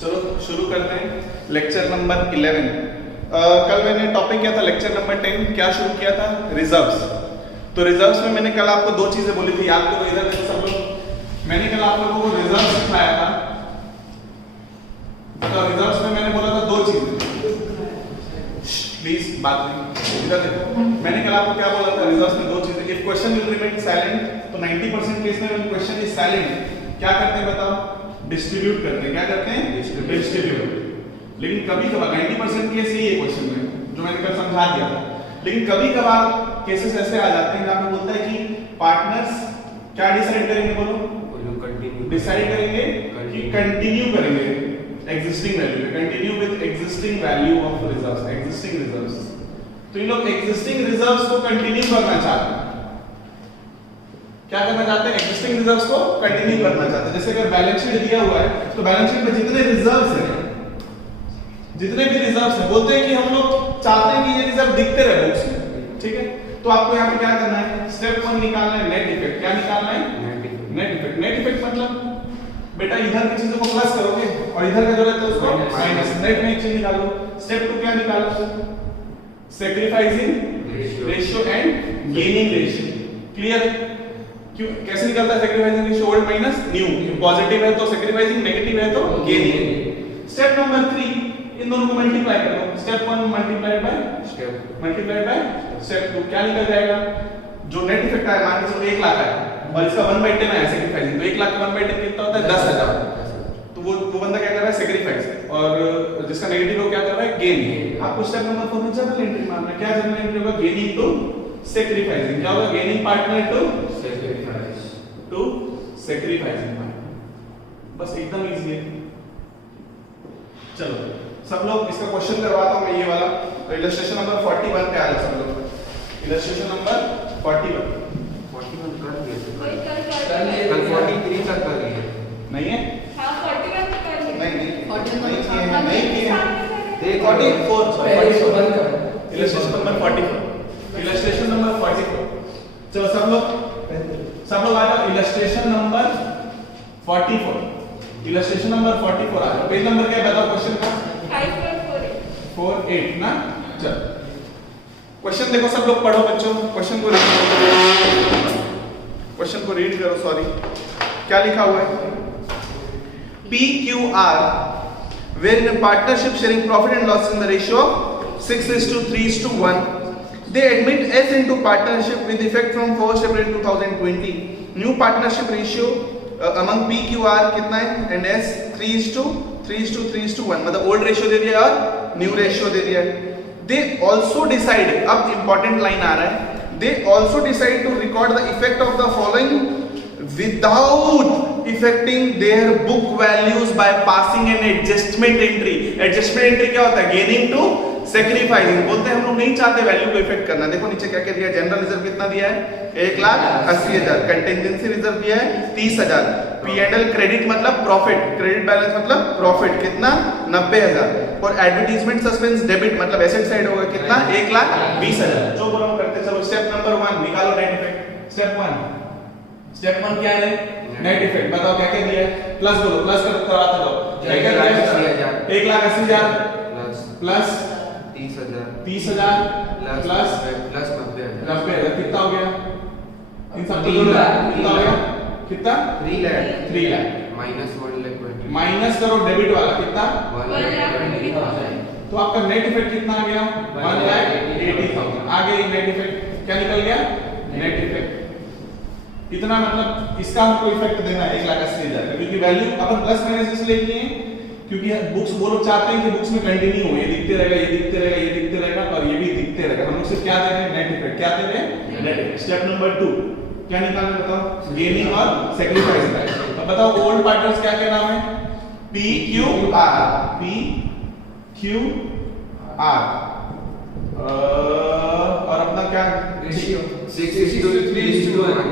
चलो शुरू करते हैं लेक्चर नंबर 11। कल मैंने टॉपिक किया था लेक्चर नंबर 10, क्या शुरू किया था? रिजर्व्स। तो रिजर्व्स में मैंने कल आपको दो चीजें बोली थी, याद करो इधर देखो सब लोग। मैंने कल आप लोगों को रिजर्व्स सिखाया था। तो रिजर्व्स में मैंने बोला था दो चीजें, प्लीज बात नहीं, इधर देखो। मैंने कल आपको क्या बोला था? रिजर्व्स में दो चीजें, if question will remain silent, तो 90% केस में व्हेन क्वेश्चन इज साइलेंट क्या करते हैं बताओ? डिस्ट्रीब्यूट करते हैं। क्या करते हैं? डिस्ट्रीब्यूट। लेकिन कभी कभार 90% केस यही है क्वेश्चन में जो मैंने कल समझा दिया था। लेकिन कभी कभार केसेस ऐसे आ जाते हैं जहां पे बोलता है कि पार्टनर्स क्या डिसाइड करेंगे? बोलो। डिसाइड करेंगे कि कंटिन्यू करेंगे एग्जिस्टिंग वैल्यू पे, continue with existing value of reserves, existing reserves. तो इन लोग एग्जिस्टिंग रिजर्व्स को कंटिन्यू करना चाहते हैं। क्या करना चाहते हैं? एग्जिस्टिंग रिजर्व्स को कंटिन्यू करना चाहते हैं। जैसे अगर बैलेंस शीट दिया हुआ है तो बैलेंस शीट में जितने रिजर्व्स हैं, जितने भी रिजर्व्स हैं, बोलते हैं कि हम लोग चाहते हैं कि ये रिजर्व दिखते रहे बुक्स में, ठीक है? तो आपको यहाँ पे क्या करना है? स्टेप 1 निकालना है नेट इफेक्ट। क्या निकालना है? Net effect. नेट इफेक्ट मतलब बेटा इधर की चीजों को प्लस करोगे और इधर का जो रहता है उसको माइनस। नेट में एक चीज निकालो। स्टेप 2 क्या निकालो? Sacrificing ratio and gaining ratio. Clear? क्यों कैसे निकलता है sacrificing ratio? Old minus new. Positive है तो सैक्रिफाइसिंग, नेगेटिव है तो गेनिंग। स्टेप नंबर 3 इन दोनों को मल्टीप्लाई कर लो। स्टेप 1 मल्टीप्लाइड बाय स्टेप 2 क्या निकल जाएगा? जो नेट इफेक्ट आया मान के चलो 1 लाख है और इसका 1/10 आया सैक्रिफाइसिंग, तो 1 लाख का 1/10 कितना होता है? 10,000। तो वो बंदा क्या कर रहा है? सैक्रिफाइस। और जिसका नेगेटिव हो क्या कर रहा है? गेन। आपको स्टेप नंबर 4 में जनरल एंट्री मारना है। क्या जनरल एंट्री होगा? Gaining to sacrificing. क्या होगा? Gaining partner to sacrificing partner. बस एकदम इजी है। चलो सब लोग इसका क्वेश्चन करवाता हूं मैं ये वाला। तो इलस्ट्रेशन नंबर 41 पे आ जाओ सब लोग। इलस्ट्रेशन नंबर 41 कर लिए कल 43 तक कर लिए नहीं है? हां 41 तक कर लिए। नहीं किए। देख 44 पहले इसको बंद कर। Illustration number 44। Illustration number 44। चलो सब लोग आ जाओ। Illustration number 44। इलस्ट्रेशन नंबर 44 आ जाओ। पेज नंबर क्या है बताओ क्वेश्चन का? 548 ना। चल क्वेश्चन देखो सब लोग, पढ़ो बच्चों, क्वेश्चन को रीड करो। क्वेश्चन को रीड करो। सॉरी, क्या लिखा हुआ है? PQR where in partnership sharing profit and loss in the ratio of 6:3:1. They admit S into partnership with effect from 1st April 2020. New partnership ratio among PQR कितना है and S 3:3:1, मतलब old ratio दे दिया और new ratio दे दिया है। They also decide, अब important line आ रहा है, they also decide to record the effect of the following without affecting their book values by passing an adjustment entry. Adjustment entry क्या होता है? Gaining to sacrificing. बोलते हैं हम लोग नहीं चाहते वैल्यू को इफेक्ट करना। देखो नीचे क्या क्या दिया? जनरल रिजर्व कितना दिया है? 1,80,000। कंटिजेंसी रिजर्व दिया है 30,000। P&L क्रेडिट मतलब प्रॉफिट, क्रेडिट बैलेंस मतलब प्रॉफिट कितना? 90,000। और एडवर्टाइजमेंट सस्पेंस डेबिट मतलब एसेट साइड होगा कितना? 1,20,000। जो बोलो करते चलो। स्टेप नंबर 1 निकालो नेट इफेक्ट। स्टेप 1 क्या है? Net effect. बताओ क्या क्या दिया है? प्लस बोलो, प्लस करवाते जाओ। क्या क्या दिया है? 1,80,000 प्लस 30,000 प्लस 90,000 कितना हो गया? इन सब को जोड़ कितना हो गया? कितना? 3 लाख माइनस 1,20,000 माइनस करो डेबिट वाला कितना? 1,20,000। तो आपका नेट इफेक्ट कितना आ गया? 1,80,000। आगे नेट इफेक्ट क्या निकल गया? नेट इफेक्ट इतना, मतलब इसका हमको इफेक्ट देना है 1,80,000 का, क्योंकि वैल्यू अपन प्लस माइनस इसलिए किए हैं क्योंकि बुक्स वो लोग चाहते हैं कि बुक्स में कंटिन्यू हो, ये दिखते रहेगा, ये दिखते रहेगा, ये दिखते रहेगा और ये भी दिखते रहेगा। हम लोग सिर्फ क्या दे रहे हैं? Net effect. क्या दे रहे हैं? Net effect. स्टेप नंबर 2 क्या निकालना है बताओ? गेनिंग और सैक्रिफाइसिंग। अब बताओ ओल्ड पार्टनर्स क्या क्या नाम है? PQR और अपना क्या रेशियो 6:3:1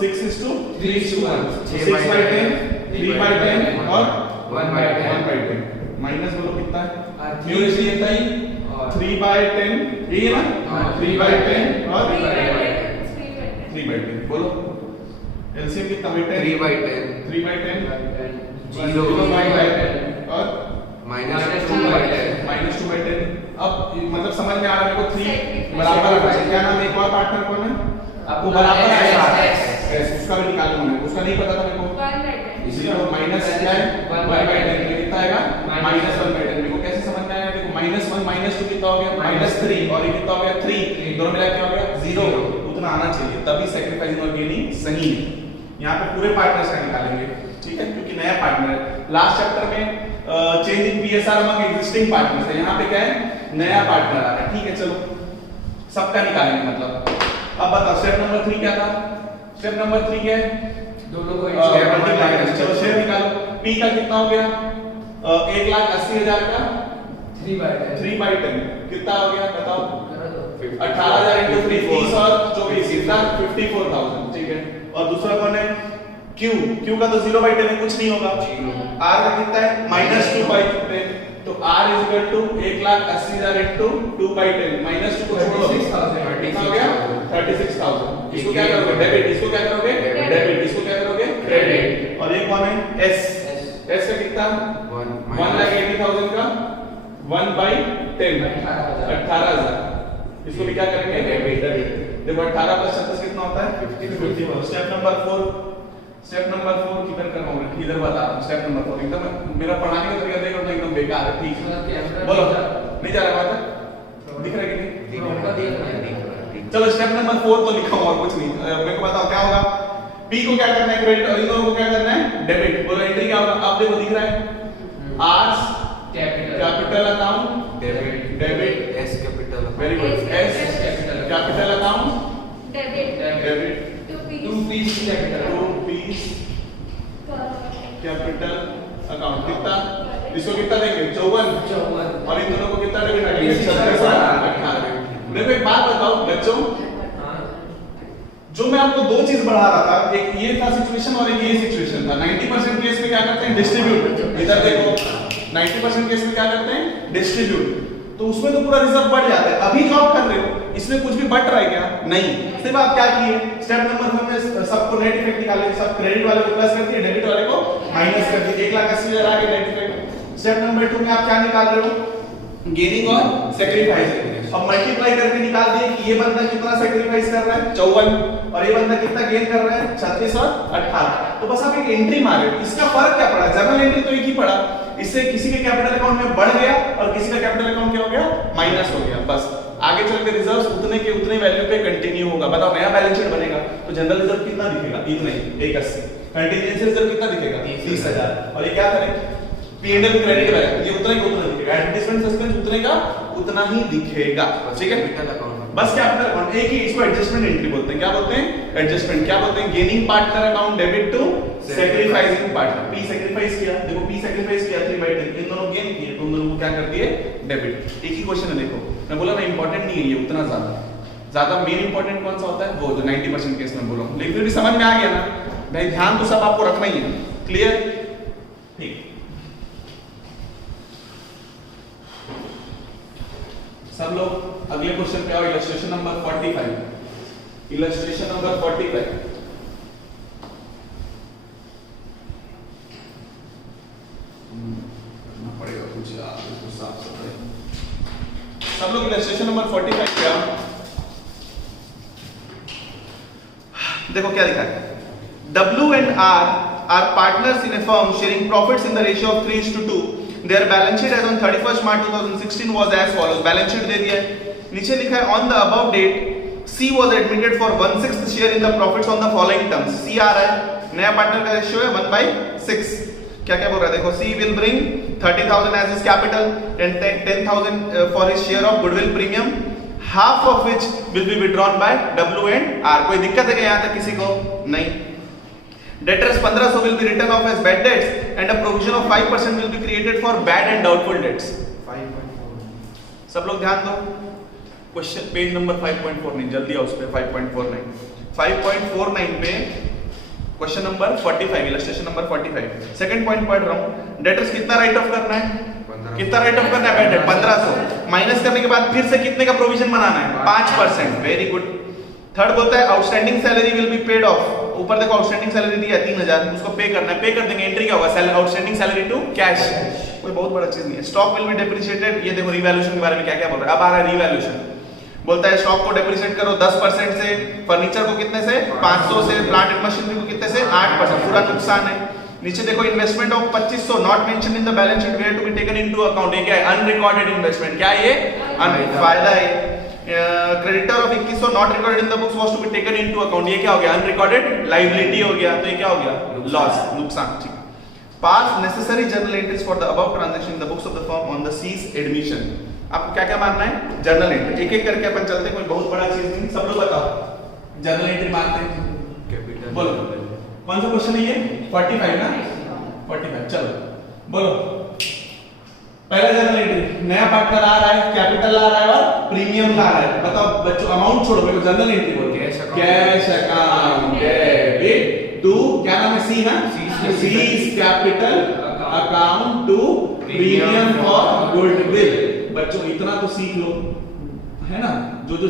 6:3:1 6/10 3/10 और 1/10 माइनस बोलो कितना है? न्यू रेशियो कितना है? 3/10 ये ना 3/10 और 3/10 बोलो एलसीएम कितना बेटा? 3/10 3/10 0 और -2/10 -2/10। अब मतलब समझ में आ रहा है मेरे को 3 बराबर आना चाहिए। क्या नाम है एक और पार्टनर कौन है? आपको बराबर है S, उसका भी निकालूंगा मैं, उसका नहीं पता था मेरे को। 1/10 इसलिए वो माइनस क्या है 1/10 में कितना आएगा -1/10। मेरे को कैसे समझ में आया? देखो -1 -2 कितना हो गया -3 और ये कितना हो गया 3, दोनों मिला के हो गया 0। उतना आना चाहिए तभी सैक्रिफाइसिंग और गेनिंग सही है। यहाँ पे पूरे पार्टनर्स का निकालेंगे, ठीक है, क्योंकि नया पार्टनर है। लास्ट चैप्टर में change in PSR among existing partners है, यहाँ पे क्या है नया पार्टनर आ रहा है, ठीक है। चलो सबका निकालेंगे मतलब। अब बताओ स्टेप नंबर 3 क्या था? स्टेप नंबर 3 क्या है? दोनों को मल्टीप्लाई करें। चलो शेयर निकालो। P का कितना हो गया? 1,80,000 का 3/10 कितना हो गया बताओ? 18,000 into 3 30 और 24 कितना? 54,000, ठीक है। और दूसरा कौन है? Q का तो 0/10 है, कुछ नहीं होगा। R का कितना है? -2/10। तो R is equal to 1,80,000 into 2/10 -2 को छोड़ो 36,000 कितना हो गया? 36,000। इसको क्या करोगे? डेबिट। इसको क्या करोगे? डेबिट। इसको क्या करोगे? क्रेडिट। और ये कौन है? S का कितना? 1,80,000 का 1/10 18,000। इसको भी क्या करेंगे? डेबिट। देखो 18 + 36 कितना होता है? 54। स्टेप नंबर 4 किधर कर रहा हूं? इधर बता रहा हूं। स्टेप नंबर 4 एकदम मेरा पढ़ाने का तरीका देखो तो एकदम बेकार है, ठीक है। बोलो नहीं जा रहा बात? दिख रहा है कि नहीं? चलो स्टेप नंबर 4 तो लिखा हूं और कुछ नहीं। मेरे को बताओ क्या होगा? P को क्या करना है? क्रेडिट। और इन दोनों को क्या करना है? डेबिट। बोलो एंट्री क्या होगा? आप देखो दिख रहा है R capital account debit S capital very good S capital account debit 2 piece capital 2 piece capital account कितना? इसको कितना देंगे? 54। और इन दोनों को कितना डेबिट करेंगे? 36 और 18। मेरे को एक बात बताओ बच्चों, जो मैं आपको दो चीज बढ़ा रहा था, एक ये था सिचुएशन और एक ये सिचुएशन था। 90% केस में क्या करते हैं? डिस्ट्रीब्यूट। इधर देखो 90% केस में क्या करते हैं? डिस्ट्रीब्यूट। तो उसमें तो पूरा रिजर्व बढ़ जाता है। अभी जॉब कर रहे हो, इसमें कुछ भी बढ़ रहा है क्या? नहीं। सिर्फ आप क्या किए? स्टेप नंबर 1 में सबको नेट इफेक्ट निकाले, सब क्रेडिट वाले को प्लस कर दिए, डेबिट वाले को माइनस कर दिए। 1,80,000 आ गए नेट इफेक्ट। स्टेप नंबर 2 में आप क्या निकाल रहे हो? गेनिंग और सैक्रिफाइस। अब मल्टीप्लाई करके निकाल दिए कि ये बंदा कितना सैक्रिफाइस कर रहा है? 54। और ये बंदा कितना गेन कर रहा है? 36 और 18। तो बस आप एक एंट्री मारे। इसका फर्क क्या पड़ा? जनरल एंट्री तो एक ही पड़ा। इससे किसी के कैपिटल अकाउंट में बढ़ गया और किसी का कैपिटल अकाउंट क्या हो गया? माइनस हो गया। बस आगे चल के रिजर्व्स उतने के उतने वैल्यू पे कंटिन्यू होगा। बताओ नया बैलेंस शीट बनेगा तो जनरल रिजर्व कितना दिखेगा? इतना ही 180। कंटीजेंसी रिजर्व कितना दिखेगा? 30,000। और ये क्या करें? P&L क्रेडिट बैलेंस ये उतना ही उतना दिखेगा। एडवर्टाइजमेंट सस्पेंस उतने का उतना ही दिखेगा, ठीक है। कैपिटल अकाउंट बस कैपिटल अकाउंट एक ही, इसको एडजस्टमेंट एंट्री बोलते हैं। क्या बोलते हैं? एडजस्टमेंट। क्या बोलते हैं? Gaining partner account debit to sacrificing partner. P sacrifice किया, देखो P सैक्रिफाइस किया 3/10, इन दोनों गेन किए तो उन दोनों को क्या कर दिए? डेबिट। एक ही क्वेश्चन है। देखो मैं बोला ना इंपॉर्टेंट नहीं है ये उतना ज्यादा मेन इंपॉर्टेंट कौन सा होता है? वो जो 90% केस में बोला, लेकिन फिर भी समझ में आ गया ना भाई। ध्यान तो सब आपको रखना ही है। क्लियर? ठीक। सब लोग अगले क्वेश्चन पे आओ। Illustration number 45। इलस्ट्रेशन नंबर 45 करना पड़ेगा कुछ यार, इसको साफ सफाई। सब लोग इलस्ट्रेशन नंबर 45 पे आओ। देखो क्या लिखा है? W and R are partners in a firm sharing profits in the ratio of 3:2. Their balance sheet as on 31st March 2016 was as follows. Balance sheet दे दिया है, नीचे लिखा है on the above date C was admitted for 1/6 share in the profits on the following terms. C आ रहा है, नया partner का रेशियो है 1/6। क्या क्या बोल रहा है? देखो C will bring 30,000 as his capital and 10,000 for his share of goodwill premium, half of which will be withdrawn by W and R. कोई दिक्कत है क्या यहाँ तक किसी को? नहीं। Debtors 1500 will be written off as bad debts and a provision of 5% will be created for bad and doubtful debts. 5.4 सब लोग ध्यान दो। क्वेश्चन पेज नंबर 5.4 नहीं, जल्दी आओ उस पे 5.49। 5.49 पे question number 45, illustration number 45 second point पढ़ रहा हूं। डेटर्स कितना राइट ऑफ करना है? कितना राइट ऑफ करना है? बैड डेट 1500 माइनस करने के बाद फिर से कितने का प्रोविजन बनाना है? 5%। Very good. थर्ड बोलता है outstanding salary will be paid of ऊपर देखो आउटस्टैंडिंग सैलरी दी है 3000, उसको पे करना है, पे कर देंगे, एंट्री क्या होगा आउटस्टैंडिंग सैलरी टू कैश, कोई बहुत बड़ा चीज नहीं है। स्टॉक विल बी डेप्रिशिएटेड, ये देखो रिवैल्यूएशन के बारे में क्या क्या बोल रहा है, अब आ रहा है रिवैल्यूएशन, बोलता है स्टॉक को डेप्रिशिएट करो 10% से, फर्नीचर को कितने से 500 से, प्लांट एंड मशीनरी को कितने से 8%, पूरा नुकसान है। नीचे देखो investment of 2500 not mention in the balance sheet were to be taken into account, ये क्या है अनरिकॉर्डेड इन्वेस्टमेंट, क्या है ये फायदा है। Creditor of 2100 not recorded in the books was to be taken into account, ये क्या हो गया अनरिकॉर्डेड लायबिलिटी हो गया, तो ये क्या हो गया लॉस, नुकसान, ठीक है। Pass necessary journal entries for the above transaction in the books of the firm on the C's admission, आपको क्या क्या मानना है जर्नल एंट्री, एक एक करके अपन चलते हैं, कोई बहुत बड़ा चीज नहीं, सब लोग बताओ जर्नल एंट्री मानते हैं कैपिटल, बोलो कौन सा क्वेश्चन है ये 45 ना 45, चलो बोलो पहला जर्नल एंट्री, नया पार्टनर आ रहा है, कैपिटल आ रहा है और प्रीमियम ला रहा है, बताओ बच्चों अमाउंट छोड़ो, मेरे को जर्नल एंट्री बोलो, कैश अकाउंट डेबिट टू, क्या नाम है सी ना, C's capital account to premium for goodwill, बच्चों इतना तो सीख लो है ना, जो जो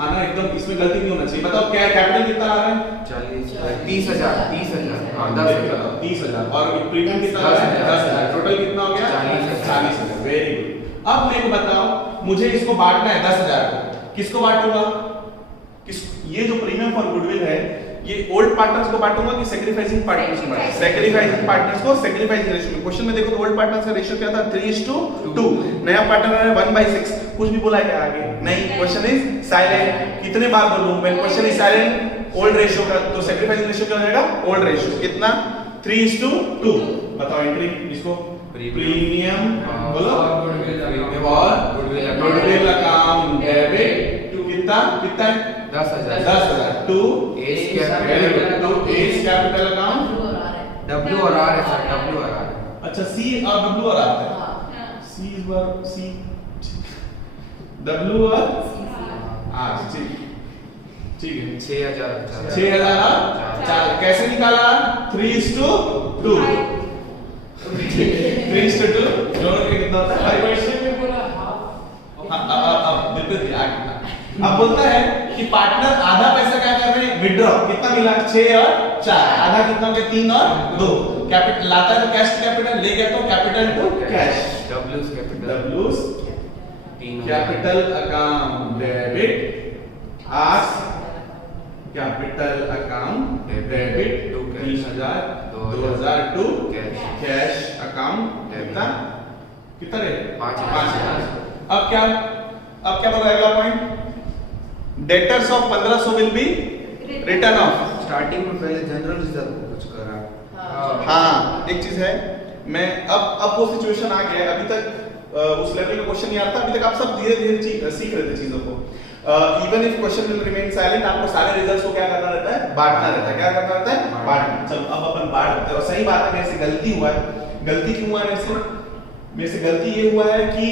आना एकदम इसमें गलती नहीं होना चाहिए। बताओ क्या कैपिटल कितना आ रहा है 30,000 30,000 और प्रीमियम कितना आ रहा है 10,000, टोटल कितना हो गया 40,000, वेरी गुड। अब मेरे को बताओ मुझे इसको बांटना है 10,000 को, किसको बांटूंगा, किस ये जो प्रीमियम फॉर गुडविल है ये ओल्ड पार्टनर्स को बांटूंगा कि सैक्रिफाइसिंग पार्टनर्स को बांटूंगा, सैक्रिफाइसिंग पार्टनर्स को सैक्रिफाइसिंग रेशियो में। क्वेश्चन में देखो तो ओल्ड पार्टनर्स का रेशियो क्या था 3:2, नया पार्टनर है 1/6, कुछ भी बोला है क्या आगे नहीं, क्वेश्चन इज साइलेंट, कितने बार बोलूं मैं question is silent, old ratio का तो सैक्रिफाइसिंग रेशियो क्या हो जाएगा ओल्ड रेशियो, कितना 3:2, बताओ एंट्री इसको प्रीमियम बोलो और गुडविल अकाउंट डेबिट टू कितना कितना 10,000 to as capital account W और R है सर, W और R, अच्छा सी और W और आते हैं, सी इज वर सी W और R, ठीक है 6,000 4 कैसे निकाला 3:2 3:2 जोड़ के कितना होता है 5/6 में बोला अब बिल्कुल याद, अब बोलता है कि पार्टनर आधा पैसा क्या कर रहे हैं विड्रॉ, कितना मिला 6 और 4, आधा कितना हो गया 3 और 2, कैपिटल लाता है तो कैश टू कैपिटल, ले गया तो capital to cash, W's capital account debit R's capital account debit 3,000 2,000 to cash account कितना कितना रे 5,000। अब क्या बोला अगला point, debtors of 1,500 will be written off, starting में पहले जनरल रिजर्व कुछ करा, हाँ एक चीज है, मैं अब वो सिचुएशन आ गया, अभी तक उस लेवल का क्वेश्चन नहीं आता था, अभी तक आप सब धीरे धीरे सीख रहे थे चीजों को। Even if question will remain silent, आपको सारे रिजल्ट्स को क्या करना रहता है बांटना रहता है, क्या करना रहता है बांटना। चलो अब अपन बांट देते हैं, और सही बात है मेरे से गलती हुआ है, गलती क्यों हुआ है मेरे से गलती ये हुआ है कि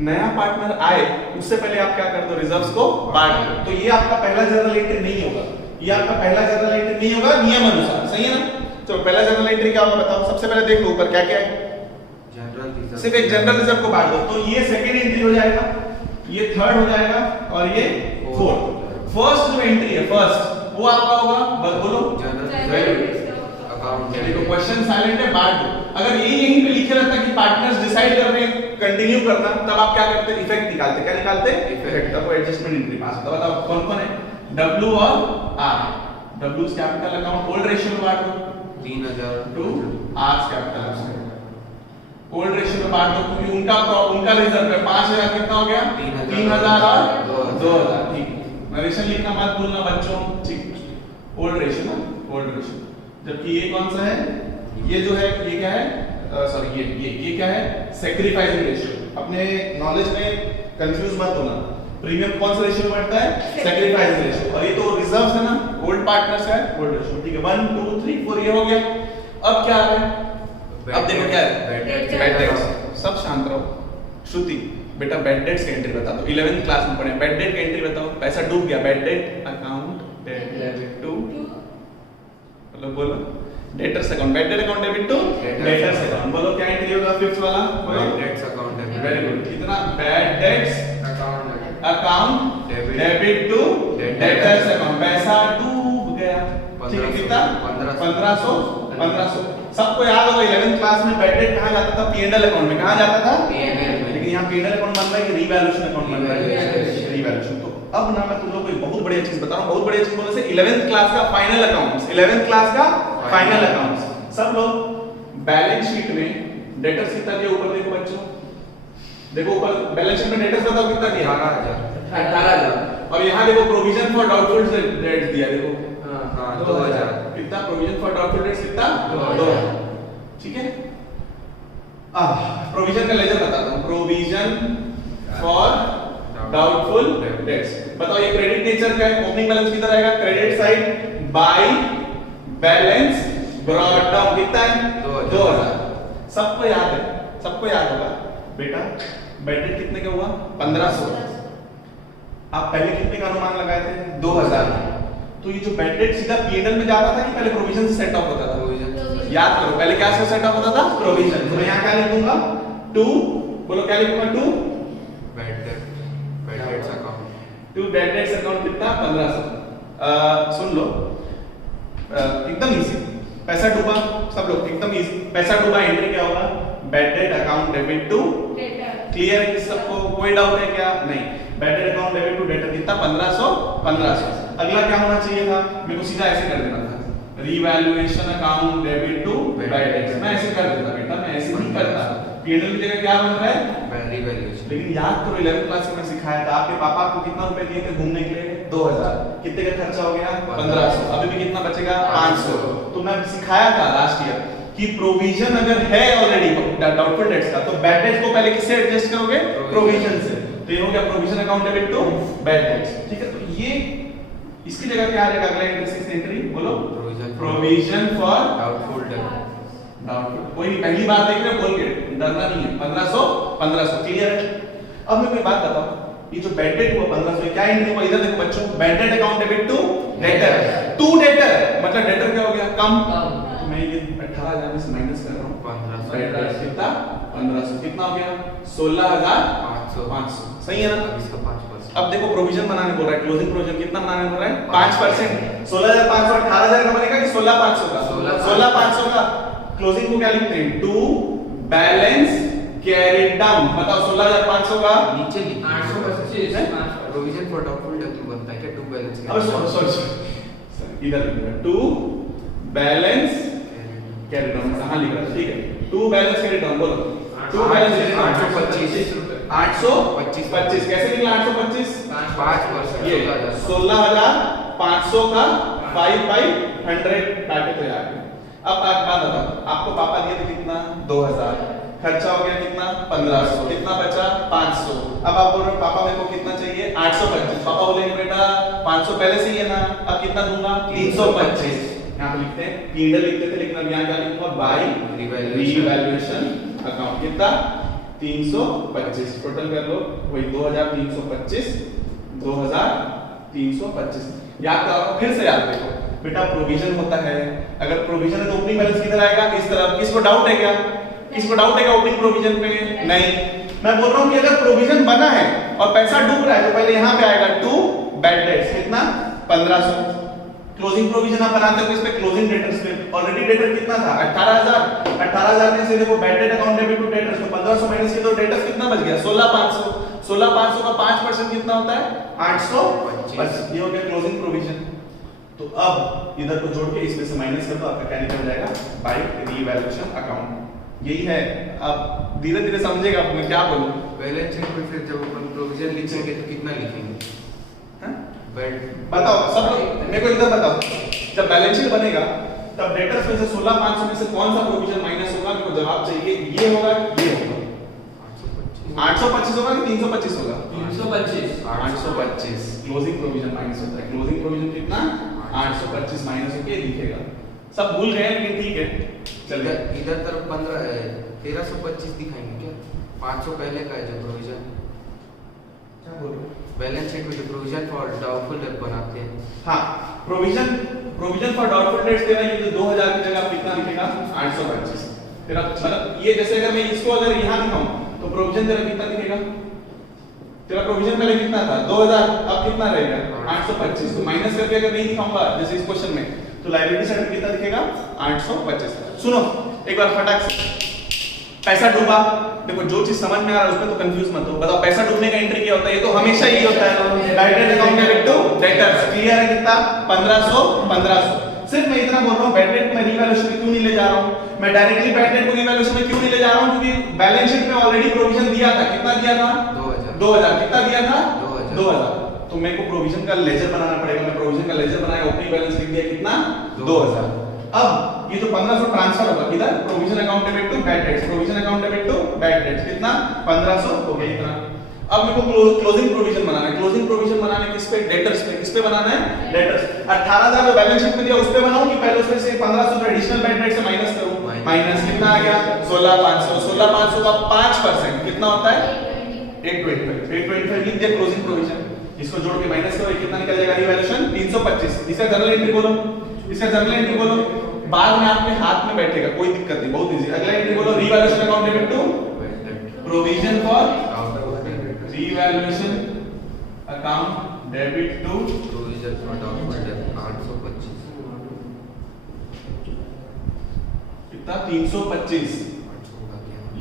नया पार्टनर आए उससे पहले आप क्या कर दो रिजर्व्स को बांट दो, तो ये आपका पहला जर्नल एंट्री नहीं होगा, ये आपका पहला जर्नल एंट्री नहीं होगा नियम अनुसार, सही है ना। तो पहला जर्नल एंट्री क्या होगा बताओ, सबसे पहले देख लो ऊपर क्या क्या है, सिर्फ एक जनरल रिजर्व को बांट दो, तो ये सेकंड एंट्री हो जाएगा, ये थर्ड हो जाएगा और ये फोर्थ। फर्स्ट जो एंट्री है फर्स्ट वो आपका होगा बोलो अकाउंट, देखो क्वेश्चन साइलेंट है बांट दो, अगर ये यहीं पे लिखे रहता कि पार्टनर्स डिसाइड कर रहे हैं कंटिन्यू करना, तब आप क्या करते इफेक्ट निकालते, क्या निकालते इफेक्ट, तब वो एडजस्टमेंट एंट्री पास होता। बताओ कौन कौन है W और R, W capital account old ratio में बांट दो 3,000 to R capital account old ratio में बांट दो, क्योंकि उनका रिजर्व है 5,000 कितना हो गया 3,000 और 2,000, ठीक नरेशन लिखना मत भूलना बच्चों, ठीक ओल्ड रेशियो ना ओल्ड रेशियो, जबकि ये कौन सा है ये जो है ये क्या है सॉरी ये क्या है सैक्रिफाइसिंग रेशियो, अपने नॉलेज में कंफ्यूज मत होना, प्रीमियम कौन सा रेशियो में बढ़ता है सैक्रिफाइसिंग रेशियो, और ये तो रिजर्व्स है ना ओल्ड पार्टनर्स है ओल्ड रेशियो, ठीक है 1 2 3 4 ये हो गया। अब क्या है अब देखो क्या है बैड डेट्स, सब शांत रहो, श्रुति बेटा बैड डेट्स की एंट्री बता दो, 11th क्लास में पढ़े बैड डेट की एंट्री बताओ, पैसा डूब गया bad debt account debit to बोलो debtors account bad debt account debit to debtors account, बोलो क्या एंट्री होगा फिफ्थ वाला बोलो debts account debit, very good, कितना bad debts account debit to debtors account, पैसा डूब गया ठीक है कितना 1500 1500 सबको याद होगा 11th क्लास में बैड डेट कहां जाता था P&L अकाउंट में कहां जाता था P&L में। लेकिन यहाँ P&L अकाउंट बन रहा है कि रीवैल्यूएशन अकाउंट बन रहा है Revaluation। रीवैल्यूएशन तो अब ना मैं तुम लोगों को एक बहुत बढ़िया चीज बता रहा हूं बहुत बढ़िया चीज बोलने से 11th क्लास का फाइनल अकाउंट्स 11th क्लास का फाइनल अकाउंट्स सब लोग बैलेंस शीट में डेटर्स कितना दिया ऊपर देखो बच्चों देखो ऊपर बैलेंस शीट में डेटर्स बताओ कितना दिया 18,000 और यहाँ देखो प्रोविजन फॉर डाउटफुल डेट्स दिया देखो हाँ 2000 कितना प्रोविजन फॉर डाउटफुल डेट्स कितना 2000 ठीक है प्रोविजन का लेजर बताता हूँ प्रोविजन फॉर डाउटफुल डेट्स बताओ ये क्रेडिट नेचर का है ओपनिंग बैलेंस कितना रहेगा credit side by balance brought down कितना है 2000 सबको याद होगा बेटा बैड डेट कितने का हुआ 1500 आप पहले कितने का अनुमान लगाए थे 2000 तो ये जो बैड डेट सीधा P&L में जाता था कि पहले प्रोविजन से सेट ऑफ होता था प्रोविजन याद करो पहले क्या से सेट ऑफ होता था प्रोविजन तो मैं यहाँ क्या लिखूंगा 2 बोलो क्या लिखूंगा 2 bad debts account 2 bad debts account कितना 1500 सुन लो एकदम इजी पैसा डूबा सब लोग एकदम इजी पैसा डूबा एंट्री क्या होगा bad debt account debit to clear है कि सबको कोई डाउट है क्या नहीं bad debt account debit to debtor कितना 1500 अगला क्या होना चाहिए था मेरे को सीधा ऐसे कर देना था revaluation account debit to bad debt मैं ऐसे कर देता बेटा मैं ऐसे नहीं करता P&L की जगह क्या बन रहा है रीवैल्यूएशन लेकिन याद करो 11th क्लास में सिखाया था आपके पापा को कितना रुपए दिए थे घूमने के लिए 2000 कितने का खर्चा हो गया 1500 अभी भी कितना बचेगा 500 तो मैं सिखाया था लास्ट ईयर कि प्रोविजन अगर है ऑलरेडी डाउटफुल डेट्स का तो बैड डेट्स को पहले किससे एडजस्ट करोगे प्रोविजन से तो ये हो गया provision account debit to bad debts ठीक है तो ये इसकी जगह क्या आ जाएगा अगला इंटरेस्ट एंट्री बोलो provision for doubtful date doubtful कोई नहीं पहली बार देख रहे हो बोल के डरना नहीं है 1500 क्लियर है अब मैं कोई बात बताऊं ये जो बैड डेट हुआ 1500 क्या एंट्री हुआ इधर देखो बच्चों bad debt account debit to debtor to debtor मतलब डेटर क्या हो गया कम तो मैं ये 18000 में से माइनस कर रहा हूं 1500 कितना 1500 कितना हो गया 16500 सही है ना इसका 5% अब देखो प्रोविजन बनाने बोल रहा है क्लोजिंग प्रोविजन कितना बनाने बोल रहा है 5% 16500 18000 का बनेगा कि 16500 का 16500 का क्लोजिंग को क्या लिखते हैं टू बैलेंस कैरिड डाउन बताओ 16500 का नीचे लिख 825 प्रोविजन फॉर डाउटफुल डेट बनता है क्या टू बैलेंस अब सॉरी इधर टू बैलेंस कैरिड डाउन कहां लिख रहा है ठीक है टू बैलेंस कैरिड डाउन बोलो टू बैलेंस 825 कैसे निकला 825 5% ये 16500 का 5 बाय 100 काटे तो यार अब बात बताओ आपको पापा दिए थे कितना 2000 खर्चा हो गया कितना 1500 कितना बचा 500 अब आप बोल रहे हो पापा मेरे को कितना चाहिए 825 पापा बोलेंगे बेटा 500 पहले से ही है ना अब कितना दूंगा 325 यहां पे लिखते हैं P&L लिखते थे लेकिन अब यहां क्या लिखूंगा बाय रीवैल्यूएशन अकाउंट कितना 325 टोटल कर लो वही 2325 2325 याद करो फिर से याद देखो बेटा प्रोविजन होता है अगर प्रोविजन है तो ओपनिंग बैलेंस किधर आएगा इस तरफ किसको डाउट है क्या किसको डाउट है क्या ओपनिंग प्रोविजन पे नहीं मैं बोल रहा हूं कि अगर प्रोविजन बना है और पैसा डूब रहा है तो पहले यहां पे आएगा टू बैड डेट्स कितना 1500 क्लोजिंग प्रोविजन आप बनाते हो किस पे क्लोजिंग डेटर्स पे ऑलरेडी डेटर कितना था 18000 में से देखो bad debt account debit to debtors तो 1500 माइनस किया तो डेटर्स कितना बच गया 16500 का 5% कितना होता है 825 ये हो गया क्लोजिंग प्रोविजन तो अब इधर को जोड़ के इसमें से माइनस कर दो आपका क्या निकल जाएगा बाय रीवैल्यूएशन अकाउंट यही है अब धीरे धीरे समझेगा आप मैं क्या बोलूं बैलेंस शीट में फिर जब अपन प्रोविजन लिखेंगे तो कितना लिखेंगे हैं बैड बताओ सब लोग मेरे को इधर बताओ जब बैलेंस शीट बनेगा तब डेटर्स में से 16500 में से कौन सा प्रोविजन माइनस होगा मेरे को जवाब चाहिए ये होगा ये होगा 825 होगा कि 325 होगा 825 क्लोजिंग प्रोविजन माइनस होता है क्लोजिंग प्रोविजन कितना 825 माइनस होके लिखेगा सब भूल गए लेकिन ठीक है चलिए इधर तरफ 1325 दिखाएंगे क्या 500 पहले का है जो प्रोविजन क्या बोल रहे हो बैलेंस शीट में जो प्रोविजन फॉर डाउटफुल डेट बनाते हैं हाँ प्रोविजन फॉर डाउटफुल डेट्स तेरा ये जो 2000 की जगह कितना लिखेगा 825 तेरा मतलब ये जैसे अगर मैं इसको अगर यहां दिखाऊं तो प्रोविजन तेरा कितना दिखेगा तेरा प्रोविजन पहले कितना था 2000 अब कितना रहेगा 825 तो माइनस करके अगर नहीं दिखाऊंगा जैसे इस क्वेश्चन में तो लायबिलिटी साइड में कितना दिखेगा 825। सुनो एक बार फटाक से, पैसा डूबा, देखो जो चीज समझ में आ रहा है उसमें तो कंफ्यूज मत हो। बताओ पैसा डूबने का एंट्री क्या होता है? ये तो हमेशा यही होता है, direct account debit to debtors. Clear है? कितना 1500। सिर्फ मैं इतना बोल रहा हूं, बैड डेट में रिवैल्यूएशन में क्यों नहीं ले जा रहा हूं, मैं डायरेक्टली बैड डेट को रिवैल्यूएशन में क्यों नहीं ले जा रहा हूं, क्योंकि बैलेंस शीट में ऑलरेडी प्रोविजन दिया था। कितना दिया था? 2000। कितना दिया था? 2000। तो मेरे को प्रोविजन का लेजर बनाना पड़ेगा। मैं प्रोविजन का लेजर बनाया, ओपनिंग बैलेंस लिख दिया कितना 2000। अब ये जो 1500 ट्रांसफर होगा किधर? Provision account debit to bad debts, provision account debit to bad debts. कितना? 1500 हो गया इतना। अब मेरे को क्लोजिंग प्रोविजन बनाना है। क्लोजिंग प्रोविजन बनाना है किस पे? डेटर्स पे। किस पे बनाना है? डेटर्स। 18000 जो बैलेंस शीट में दिया उस पे बनाऊं कि पहले उसमें से 1500 जो एडिशनल बैड डेट से माइनस करूं? माइनस। कितना आ गया? 16500। 16500 का 5% कितना होता है? 825। 825 लिख दिया क्लोजिंग प्रोविजन। इसको जोड़ के माइनस करो, कितना निकल जाएगा? रिवैल्यूएशन 325। इसका जर्नल एंट्री बोलो, इसका जर्नल एंट्री बोलो। बाद में आपके हाथ में बैठेगा, कोई दिक्कत नहीं, बहुत इजी। अगला एंट्री बोलो, revaluation account debit to provision for revaluation account debit to provision for doubtful debt 825। कितना? 325।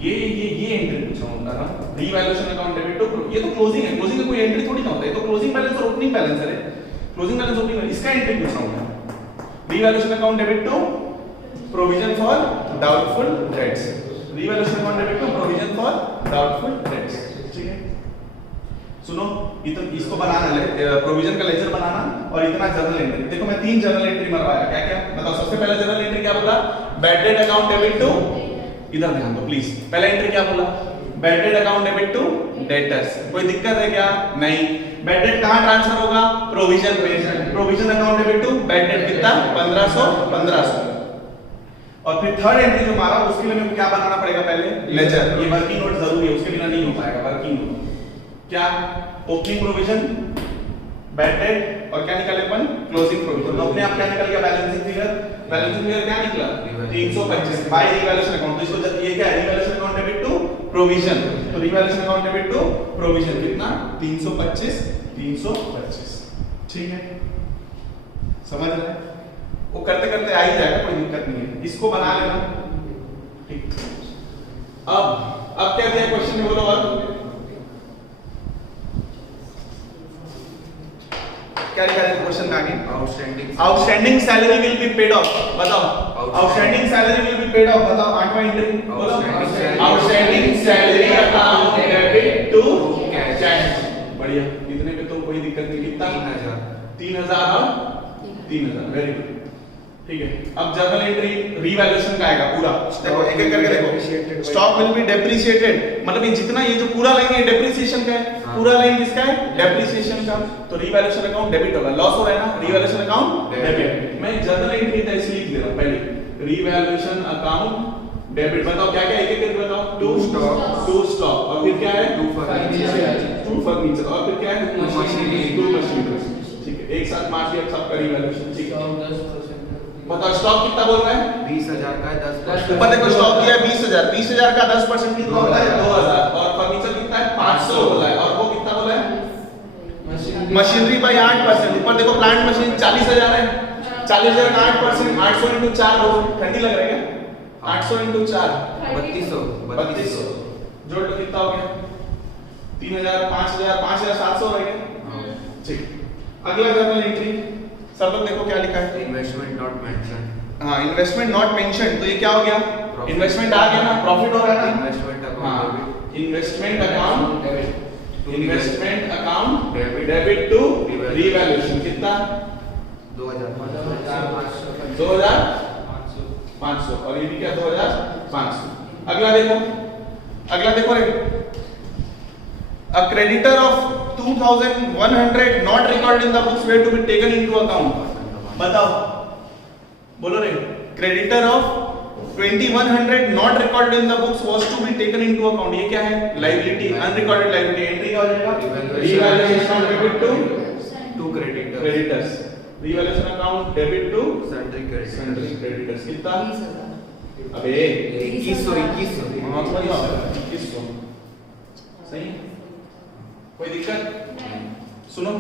ये एंट्री पूछा हूं ना, रिवैल्यूएशन अकाउंट डेबिट टू, ये तो क्लोजिंग है। क्लोजिंग में कोई एंट्री थोड़ी ना होता है, ये तो क्लोजिंग बैलेंस और ओपनिंग बैलेंस है। क्लोजिंग बैलेंस ओपनिंग बैलेंस, इसका एंट्री पूछा हूं। Revaluation account debit to provision for doubtful debts. Revaluation account debit to provision for doubtful debts. ठीक है, सुनो, इसको बनाना है, प्रोविजन का लेजर बनाना और इतना जर्नल एंट्री। देखो मैं 3 जर्नल एंट्री मरवाया। क्या क्या बताओ? सबसे पहला जर्नल एंट्री क्या बोला? Bad debt account debit to, इधर ध्यान दो प्लीज। पहला एंट्री क्या बोला? Bad debt account debit to debtors. कोई दिक्कत है क्या? नहीं। बैड डेट कहां ट्रांसफर होगा? प्रोविजन पे। Provision account debit to bad debt कितना? 1500। और फिर थर्ड एंट्री जो मारा उसके लिए मेरे को क्या बनाना पड़ेगा? पहले लेजर। ये वर्किंग नोट जरूरी है, उसके बिना नहीं हो पाएगा वर्किंग नोट। क्या? ओपनिंग प्रोविजन, बैड डेट और क्या निकाले अपन? Closing provision. तो अपने आप क्या निकल गया? Balancing figure. बैलेंसिंग फिगर क्या निकला? 325 बाय रिवैल्यूएशन अकाउंट। तो इसको ये क्या है? Revaluation account debit to provision. तो revaluation account debit to provision कितना? 325। ठीक है, समझ रहे हैं? वो करते करते आ ही जाएगा, कोई दिक्कत नहीं है। इसको बना लेना। ठीक, अब क्या दिया क्वेश्चन में? बोलो। और क्या लिखा है क्वेश्चन में आगे? Outstanding salary will be paid off. बताओ outstanding salary will be paid off. बताओ 8वां एंट्री बोलो। Outstanding salary account debit to cash. बढ़िया, इतने पे तो कोई दिक्कत नहीं। कितना? 3000 और 3000। Very good. ठीक है, अब जर्नल एंट्री रिवैल्यूएशन का आएगा पूरा। देखो एक एक करके देखो। स्टॉक विल बी डेप्रिसिएटेड, मतलब ये जितना, ये जो पूरा लाइन है डेप्रिसिएशन का है। पूरा लाइन किसका है? डेप्रिसिएशन का। तो रिवैल्यूएशन अकाउंट डेबिट होगा। लॉस हो रहा है ना, रिवैल्यूएशन अकाउंट डेबिट। मैं जर्नल एंट्री ऐसे लिख दे रहा हूं पहले। Revaluation account debit. बताओ क्या क्या? एक एक करके बताओ। टू स्टॉक और फिर क्या है? टू फर्नीचर और फिर क्या है? To machinery. ठीक है, एक साथ मार दिया सबका रिवैल्यूएशन। ठीक है, बताओ स्टॉक कितना बोल रहा है? 20000 का 10%। ऊपर देखो स्टॉक किया 20000। 20000 का 10% कितना होता है? 2000। और फर्नीचर कितना है? 500 बोला है। और वो कितना बोला है? Machinery by 8%। ऊपर देखो प्लांट मशीन 40000 है। 40000 का 8%, 800 into 4 हो। ठंडी लग रहा है क्या? 800 into 4 3200। जोड़ लो कितना हो गया? 3000, 5000, 5700 हो गया। ठीक, अगला जर्नल एंट्री सब लोग देखो क्या लिखा है? Investment not mention. हाँ, इन्वेस्टमेंट नॉट मेंशन। तो ये क्या हो गया? इन्वेस्टमेंट आ गया ना, प्रॉफिट हो रहा है ना। Investment account investment account debit to revaluation. कितना? 2500 और ये भी क्या? 2500। अगला देखो रे। A creditor of 2100 not recorded in the books were to be taken into account. बताओ, बोलो रे। Creditor of 2100 not recorded in the books was to be taken into account. ये क्या है? Liability, unrecorded liability. Entry क्या हो जाएगा? Revaluation account debit to creditors. Revaluation account debit to sundry creditors. कितना? अबे 2100। सही है, कोई दिक्कत? सुनो,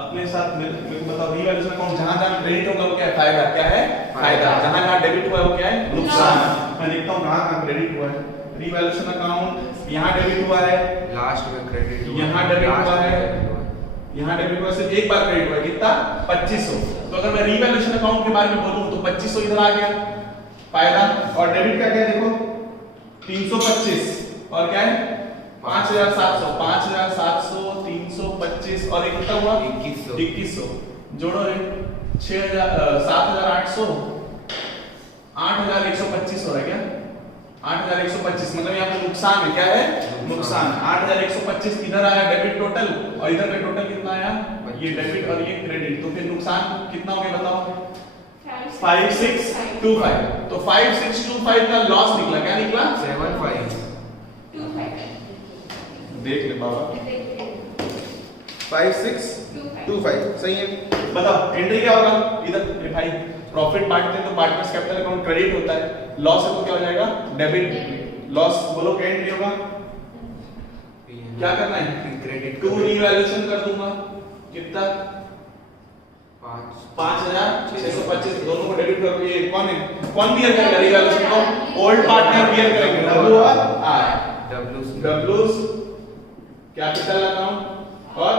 अपने साथ मेरे को बताओ रीवैल्यूएशन अकाउंट जहां जहां क्रेडिट होगा वो क्या है फायदा, क्या है फायदा, जहां जहां डेबिट हुआ है वो क्या है नुकसान। मैं देखता हूं कहां कहां क्रेडिट हुआ है। रीवैल्यूएशन अकाउंट यहां डेबिट हुआ है, लास्ट में क्रेडिट हुआ, यहां डेबिट हुआ है, यहां डेबिट हुआ, सिर्फ एक बार क्रेडिट हुआ है, कितना 2500। तो अगर मैं रीवैल्यूएशन अकाउंट के बारे में बोलूं तो 2500 इधर आ गया फायदा, और डेबिट का क्या है देखो 325 और क्या है 5700, 5700 325 और एक कितना हुआ 2100 जोड़ो रे 6000 7800 8125 हो रहा है क्या 8125, मतलब यहाँ पे नुकसान है, क्या है नुकसान। 8125 इधर आया डेबिट टोटल और इधर का टोटल कितना आया, ये डेबिट और ये क्रेडिट, तो फिर नुकसान कितना हो गया बताओ 5625। तो 5625 का लॉस निकला, क्या निकला 7525 देख ले बाबा 5625 सही है। बताओ एंट्री क्या होगा इधर, ये भाई प्रॉफिट बांटते हैं तो पार्टनर्स कैपिटल अकाउंट क्रेडिट होता है, लॉस है तो क्या हो जाएगा डेबिट। लॉस बोलो क्या एंट्री होगा, क्या करना है क्रेडिट टू रीवैल्यूएशन कर दूंगा, कितना 5625, दोनों को डेबिट करो। ये कौन है, कौन बियर करेगा रीवैल्यूएशन को, ओल्ड पार्टनर बियर करेंगे, डब्ल्यू और आर, डब्ल्यूज कैपिटल अकाउंट और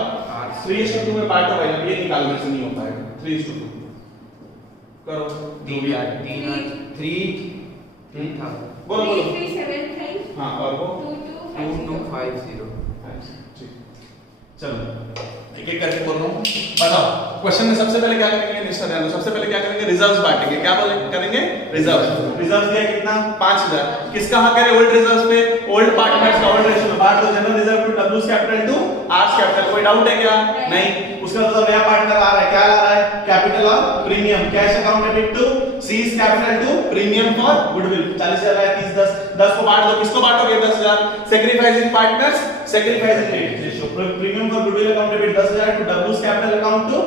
3:2 में बांटो भाई, अब ये निकालने से नहीं हो पाएगा, 3:2 करो जो भी आए 3 था, बोलो बोलो 3375 हां और वो 2250। चलो एक एक करके बोल रहा हूँ, बताओ क्वेश्चन में सबसे पहले क्या करेंगे निष्ठा ध्यान दो, सबसे पहले क्या करेंगे रिजर्व्स बांटेंगे, क्या बोले करेंगे रिजर्व्स। रिजर्व्स दिया कितना 5000, किसका हक है ओल्ड रिजर्व्स पे, ओल्ड पार्टनर्स का ओल्ड रेशियो बांट दो, जनरल रिजर्व टू डब्ल्यूज कैपिटल टू आर्स कैपिटल, कोई डाउट है क्या नहीं। उसका मतलब नया पार्टनर आ रहा है, क्या ला रहा है कैपिटल और premium, cash account debit to C's capital to premium for goodwill, 40000 है 30 10 10 को बांट दो, किसको बांटोगे 10000, sacrificing partners sacrificing ratio, premium for goodwill account debit 10000 to डब्ल्यूज capital account to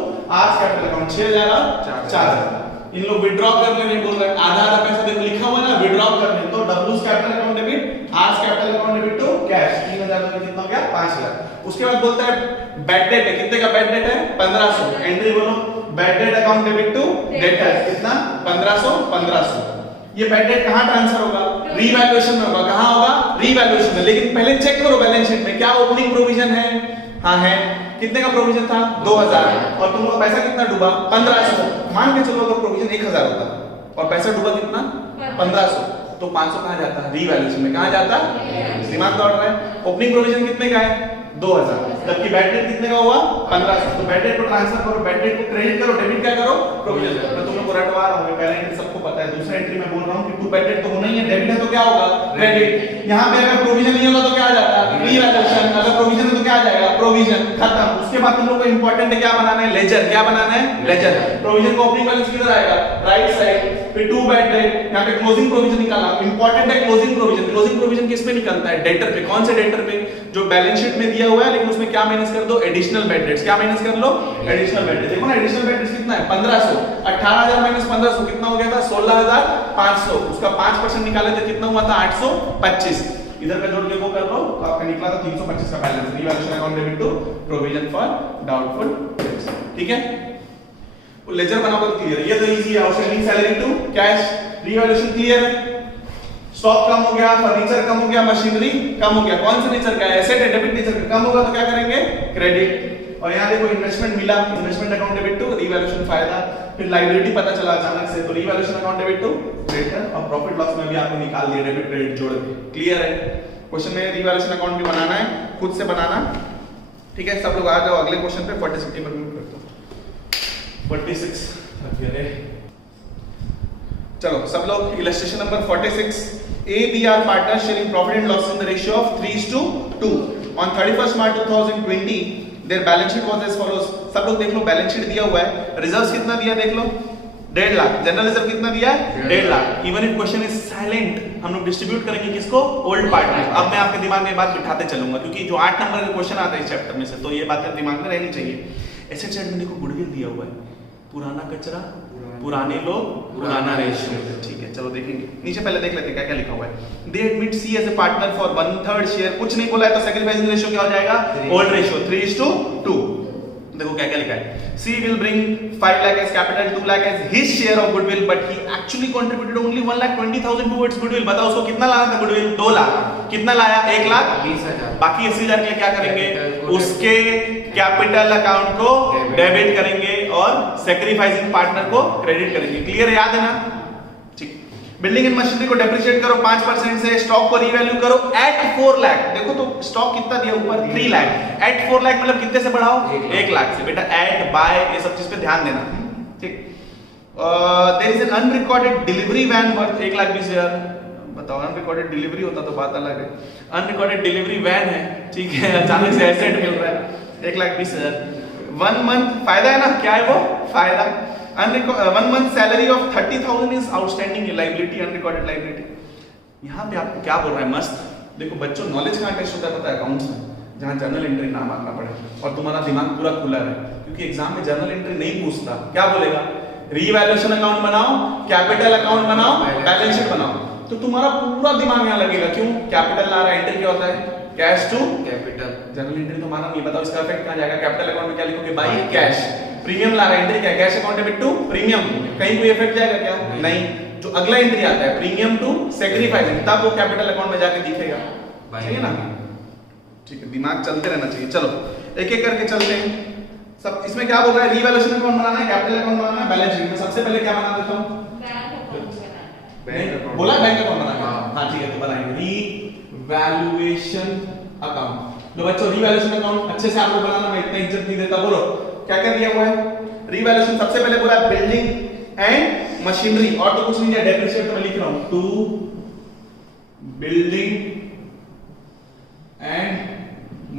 R's capital account 6000 और 4000। इन लोग विथड्रॉ करने नहीं बोल रहे, आधा आधा पैसा देखो लिखा हुआ ना विथड्रॉ करने, तो डब्ल्यूज capital account debit R's capital account debit to cash 3000 में कितना हो गया 5000। उसके बाद बोलता है बैड डेट है, कितने का बैड डेट है 1500, एंट्री बोलो bad debt account debit to debtors कितना 1500। ये बैड डेट कहां ट्रांसफर होगा, रीवैल्यूएशन में होगा, कहां होगा रीवैल्यूएशन में। लेकिन पहले चेक करो बैलेंस शीट में क्या ओपनिंग प्रोविजन है, हां है, कितने का प्रोविजन था 2000 और तुम लोग पैसा कितना डूबा 1500, मान के चलो अगर प्रोविजन 1000 होता और पैसा डूबा कितना 1500, तो 500 कहां जाता रीवैल्यूएशन में, कहां जाता दिमाग दौड़ रहा है। ओपनिंग प्रोविजन कितने का है 2000, जबकि बैड डेट कितने का हुआ 1500, तो बैड डेट को ट्रांसफर करो, बैड डेट को क्रेडिट करो, डेबिट क्या करो प्रोविजन। मैं तुम लोग को रटवा रहा हूं, पहले एंट्री सबको पता है, दूसरा एंट्री में बोल रहा हूं कि टू बैड डेट तो होना ही है, डेबिट है तो क्या होगा क्रेडिट। यहां पे अगर प्रोविजन नहीं होगा तो क्या आ जाता रीवैल्यूएशन, अगर प्रोविजन है तो क्या आ जाएगा प्रोविजन, खत्म। उसके बाद तुम लोग को इंपॉर्टेंट है क्या बनाना है लेजर, क्या बनाना है लेजर। प्रोविजन का ओपनिंग बैलेंस किधर आएगा राइट साइड, फिर टू बैड डेट, यहां पे क्लोजिंग प्रोविजन निकाला, इंपॉर्टेंट है क्लोजिंग प्रोविजन। क्लोजिंग प्रोविजन किस पे निकलता है डेटर पे, कौन से डेटर पे जो बैलेंस शीट में दिया हुआ है, लेकिन उसमें क्या माइनस कर दो एडिशनल बैड डेट्स, क्या माइनस कर लो एडिशनल बैड डेट्स। देखो ना एडिशनल बैड डेट्स कितना है 1500, 18000 माइनस 1500 कितना हो गया था 16500, उसका 5% निकाले थे कितना हुआ था 825, इधर का जोड़ के वो कर लो तो आपका निकला था 325 का balance, revaluation account debit to provision for doubtful debts. ठीक है, वो लेजर बनाओगे तो क्लियर है, ये तो इजी है। Outstanding salary to cash, revaluation clear है, स्टॉक कम हो गया, फर्नीचर कम हो गया, मशीनरी कम हो गया, कौन से नेचर का है एसेट है, डेबिट नेचर का, कम होगा तो क्या करेंगे क्रेडिट। और यहां देखो इन्वेस्टमेंट मिला, investment account debit to revaluation फायदा, फिर लायबिलिटी पता चला अचानक से तो revaluation account debit to creditor, और प्रॉफिट लॉस में भी आपको निकाल दिया डेबिट क्रेडिट जोड़ के। क्लियर है, क्वेश्चन में रीवैल्यूएशन अकाउंट भी बनाना है, खुद से बनाना। ठीक है, सब लोग आ जाओ अगले क्वेश्चन पे 46 टेबल में करते हो 46। चलो सब लोग illustration number 46, ABR partners sharing profit and loss in the ratio of 3:2 on 31st March 2020 their balance sheet was as follows। सब लोग देख लो बैलेंस शीट दिया हुआ है, रिजर्व्स कितना दिया देख लो 1.5 लाख, जनरल रिजर्व कितना दिया है 1.5 lakh. Even if question is silent हम लोग डिस्ट्रीब्यूट करेंगे किसको ओल्ड पार्टनर। अब मैं आपके दिमाग में ये बात बिठाते चलूंगा क्योंकि जो 8 नंबर का क्वेश्चन आता है इस चैप्टर में से, तो ये बातें दिमाग में रहनी चाहिए। एसेट साइड में देखो गुडविल दिया हुआ है, पुराना कचरा पुराने लोग पुराना रेशियो। ठीक है चलो देखेंगे, नीचे पहले देख लेते हैं क्या क्या लिखा हुआ है। They admit C as a partner for 1/3 share, कुछ नहीं बोला है तो सैक्रिफाइसिंग रेशियो क्या हो जाएगा ओल्ड रेशियो 3:2। देखो क्या क्या लिखा है, C will bring 5 lakh as capital, 2 lakh as his share of goodwill, but he actually contributed only 1,20,000 towards goodwill. बताओ उसको कितना लाना था गुडविल? 2 लाख। कितना लाया? 1,20,000। बाकी 80,000 के लिए क्या करेंगे? उसके कैपिटल अकाउंट को डेबिट करेंगे और सैक्रिफाइसिंग पार्टनर को क्रेडिट करेंगे। क्लियर है? याद है ना? ठीक। बिल्डिंग एंड मशीनरी को डेप्रिशिएट करो 5% से, स्टॉक को रीवैल्यू करो एट 4 लाख। देखो तो स्टॉक कितना दिया ऊपर? 3 लाख। एट 4 लाख मतलब कितने से बढ़ाओ? 1 लाख से। बेटा एट, बाय, ये सब चीज पे ध्यान देना। ठीक। There is an unrecorded delivery van worth 1,20,000। बताओ, अनरिकॉर्डेड डिलीवरी होता तो बात अलग है। अनरिकॉर्डेड डिलीवरी वैन है, ठीक है, अचानक से एसेट मिल रहा है 1,20,000। 1 मंथ फायदा है ना? क्या है वो? फायदा। 1 month salary of 30,000 is outstanding liability, unrecorded liability. यहाँ पे आपको क्या बोल रहा है? मस्त। देखो बच्चों, नॉलेज कहाँ टेस्ट होता है पता है? अकाउंट्स में, जहाँ जर्नल एंट्री ना मारना पड़े और तुम्हारा दिमाग पूरा खुला है, क्योंकि एग्जाम में जर्नल एंट्री नहीं पूछता। क्या बोलेगा? रीवैल्यूएशन अकाउंट बनाओ, कैपिटल अकाउंट बनाओ, बैलेंस शीट बनाओ। तो तुम्हारा पूरा दिमाग यहाँ लगेगा। क्यों? कैपिटल ला रहा है, एंट्री क्या होता है? Cash to capital. Journal entry तो माना नहीं। बताओ इसका इफेक्ट कहाँ जाएगा? कैपिटल अकाउंट में क्या लिखोगे? By cash. प्रीमियम ला रहा है, एंट्री क्या है? Cash account debit to premium. कहीं कोई इफेक्ट जाएगा क्या? नहीं। जो अगला एंट्री आता है प्रीमियम टू सैक्रिफाइसिंग, तब वो कैपिटल अकाउंट में जाके दिखेगा। ठीक है ना? ठीक है, दिमाग चलते रहना चाहिए। चलो एक एक करके चलते हैं। सब इसमें क्या बोल रहा है? रीवैल्यूएशन अकाउंट बनाना है, कैपिटल अकाउंट बनाना है, बैलेंस शीट में सबसे पहले क्या बना देता हूं? Bank account. बोला बैंक अकाउंट बनाना। हां ठीक है, तो बनाएंगे रीवैल्यूएशन अकाउंट। लो बच्चों, रीवैल्यूएशन अकाउंट अच्छे से आप लोग बनाना, मैं इतना इज्जत नहीं देता। बोलो क्या क्या दिया हुआ है? रीवैल्यूएशन सबसे पहले बोला बिल्डिंग एंड मशीनरी, और तो कुछ नहीं है। डेप्रिशिएट तो मैं लिख रहा हूं, to building and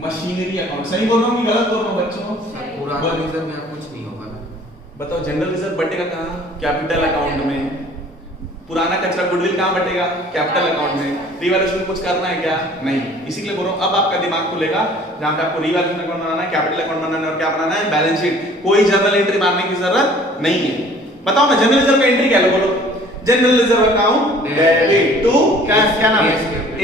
machinery account. सही बोल रहा हूं कि गलत बोल रहा हूं बच्चों? पुराना रिजर्व में कुछ नहीं होगा ना। बताओ, जनरल रिजर्व बटेगा कहां? कैपिटल अकाउंट में। पुराना कचरा गुडविल कहां बटेगा? कैपिटल अकाउंट में। रीवैल्यूएशन में कुछ करना है क्या? नहीं। इसी के लिए बोल रहा हूं, अब आपका दिमाग खुलेगा जहां पे आपको रीवैल्यूएशन अकाउंट बनाना है, कैपिटल अकाउंट बनाना है और क्या बनाना है? Balance sheet. कोई जर्नल एंट्री मारने की जरूरत नहीं है। बताओ ना, जनरल रिजर्व का एंट्री क्या है? बोलो। General reserve account debit to क्या नाम है?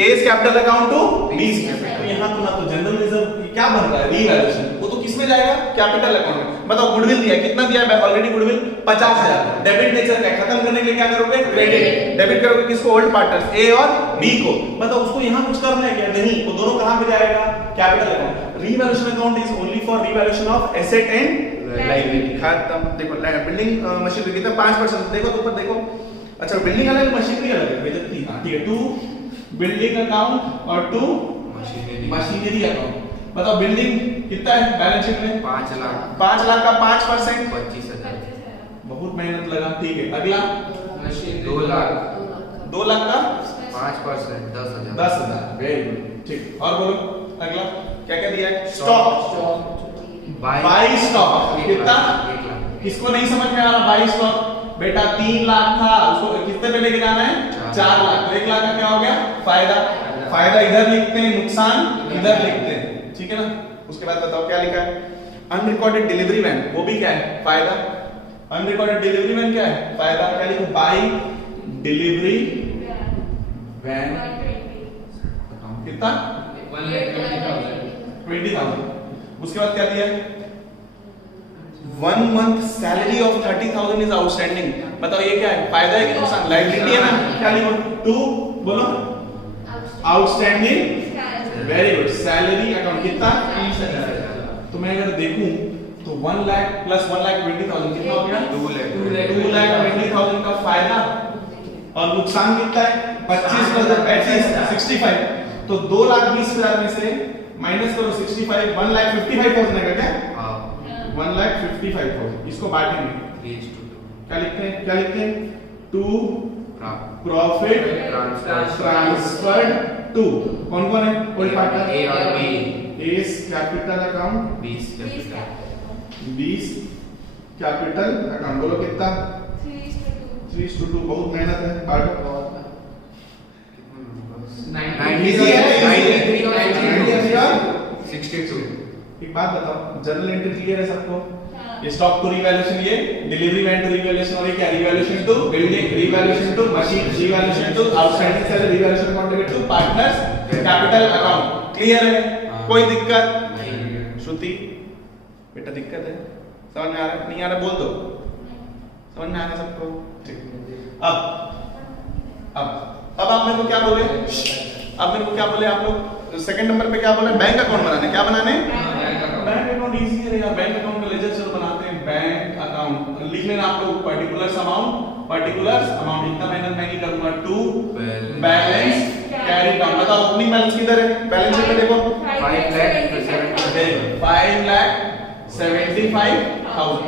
A's capital account to B's capital. तो यहां तो ना तो जनरल रिजर्व क्या बन रहा है? रीवैल्यूएशन। वो तो किसमें जाएगा? कैपिटल अकाउंट में। बताओ, गुडविल दिया, कितना दिया है? Already goodwill 50,000। डेबिट नेचर का खत्म करने के लिए क्या करोगे? क्रेडिट। डेबिट करोगे किसको? ओल्ड पार्टनर्स ए और बी को। बताओ उसको यहां कुछ करना है क्या? नहीं। तो दोनों कहां पे जाएगा? Capital account. Revaluation account is only for revaluation of asset and liability. खत्म। देखो बिल्डिंग मशीनरी कितना? 5%। देखो तो ऊपर देखो। अच्छा, बिल्डिंग अलग, मशीनरी अलग है। बेइज्जती। हां ठीक है, टू बिल्डिंग अकाउंट और टू मशीनरी अकाउंट। बताओ बिल्डिंग कितना है बैलेंस शीट में? 5 लाख। 5 लाख का 5% 25,000। बहुत मेहनत लगा। ठीक है, अगला मशीन 2 लाख। 2 लाख का 5% 10,000। 10,000। Very good. ठीक, और बोलो अगला क्या क्या दिया है? स्टॉक। बाई स्टॉक कितना? 1 लाख। किसको नहीं समझ में आ रहा? बाई स्टॉक बेटा 3 लाख था, उसको कितने पे लेके जाना है? 4 लाख। तो 1 लाख का क्या हो गया? फायदा। फायदा इधर लिखते हैं, नुकसान इधर लिखते हैं। ठीक है ना? उसके बाद बताओ क्या लिखा है? अनरिकॉर्डेड डिलीवरी वैन, वो भी क्या है? फायदा। अनरिकॉर्डेड डिलीवरी वैन क्या है? फायदा। क्या लिखूं? बाई डिलीवरी वैन कितना? 20,000। उसके बाद क्या दिया? 1 month salary of 30,000 is outstanding. बताओ ये क्या है? फायदा है कि नुकसान? लायबिलिटी है ना? क्या लिखो? टू बोलो outstanding. Very good. Salary account कितना? 30,000। तो मैं अगर देखूं तो 1 लाख प्लस 1,20,000 कितना हो गया? 2,20,000 का फायदा। और नुकसान कितना है? 25 प्लस 25 65। तो 2,20,000 में से माइनस करो 65, 1,55,000 आएगा क्या? 1,55,000। इसको बांटेंगे, क्या लिखते हैं? क्या लिखते हैं? टू प्रॉफिट ट्रांसफर्ड टू कौन कौन है? कोई पार्टनर? ए और B. A's capital account 20 capital. 20 capital account. बोलो कितना? 3:2। बहुत मेहनत है। काटो। 62। एक बात बताओ, जनरल एंट्री क्लियर है सबको? ये स्टॉक टू रीवैल्यूएशन, ये डिलीवरी वैन टू रीवैल्यूएशन, और ये क्या? Revaluation to building, revaluation to machine, revaluation to outstanding salary, revaluation account to partners capital account. Clear है? कोई दिक्कत? नहीं। श्रुति बेटा दिक्कत है? समझ में आ रहा है? नहीं आ रहा बोल दो। समझ में आ रहा है सबको? ठीक। अब आप मेरे को क्या बोले? अब मेरे को क्या बोले आप लोग? सेकंड नंबर पे क्या बोले? बैंक अकाउंट बनाने। क्या बनाने? बैंक अकाउंट इजी है यार। बैंक अकाउंट का लेजर चलो बनाते हैं। बैंक अकाउंट लिख लेना आप लोग। पर्टिकुलर्स अमाउंट इतना मेहनत मैं नहीं करूंगा। To balance carry down. बताओ ओपनिंग बैलेंस किधर है? बैलेंस शीट में देखो 5,75,000।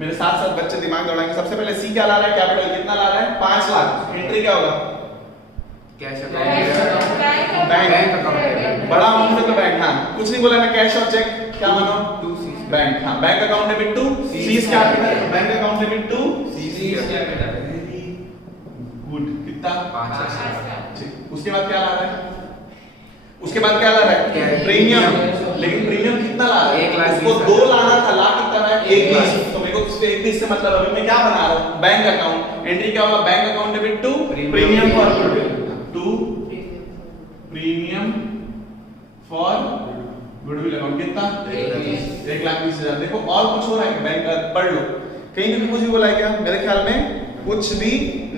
मेरे साथ साथ बच्चे दिमाग दौड़ाएंगे। सबसे पहले सी क्या ला रहा है? कैपिटल कितना ला रहा है? 5 लाख। एंट्री क्या होगा? Cash account, bank account. बड़ा अमाउंट है तो बैंक। हाँ कुछ नहीं बोला मैं। कैश और चेक क्या मानो? बैंक। हाँ bank account debit to C's capital. Bank account debit to C's capital. Very good. कितना? 5,00,000। ठीक। उसके बाद क्या ला रहा है? उसके बाद क्या ला रहा है? प्रीमियम। लेकिन प्रीमियम कितना ला रहा है? 1,20,000। उसको 2 लाना था। ला कितना रहा है? 1,20,000। तो मेरे को उससे 1,20,000 से मतलब अभी मैं क्या बना रहा हूं? Bank account. एंट्री क्या होगा? Bank account debit to premium for goodwill. To premium for goodwill account. कितना? 1,20,000। देखो और कुछ हो रहा है? बैंक का पढ़ लो। कहीं भी कुछ भी बोला है क्या? मेरे ख्याल में कुछ भी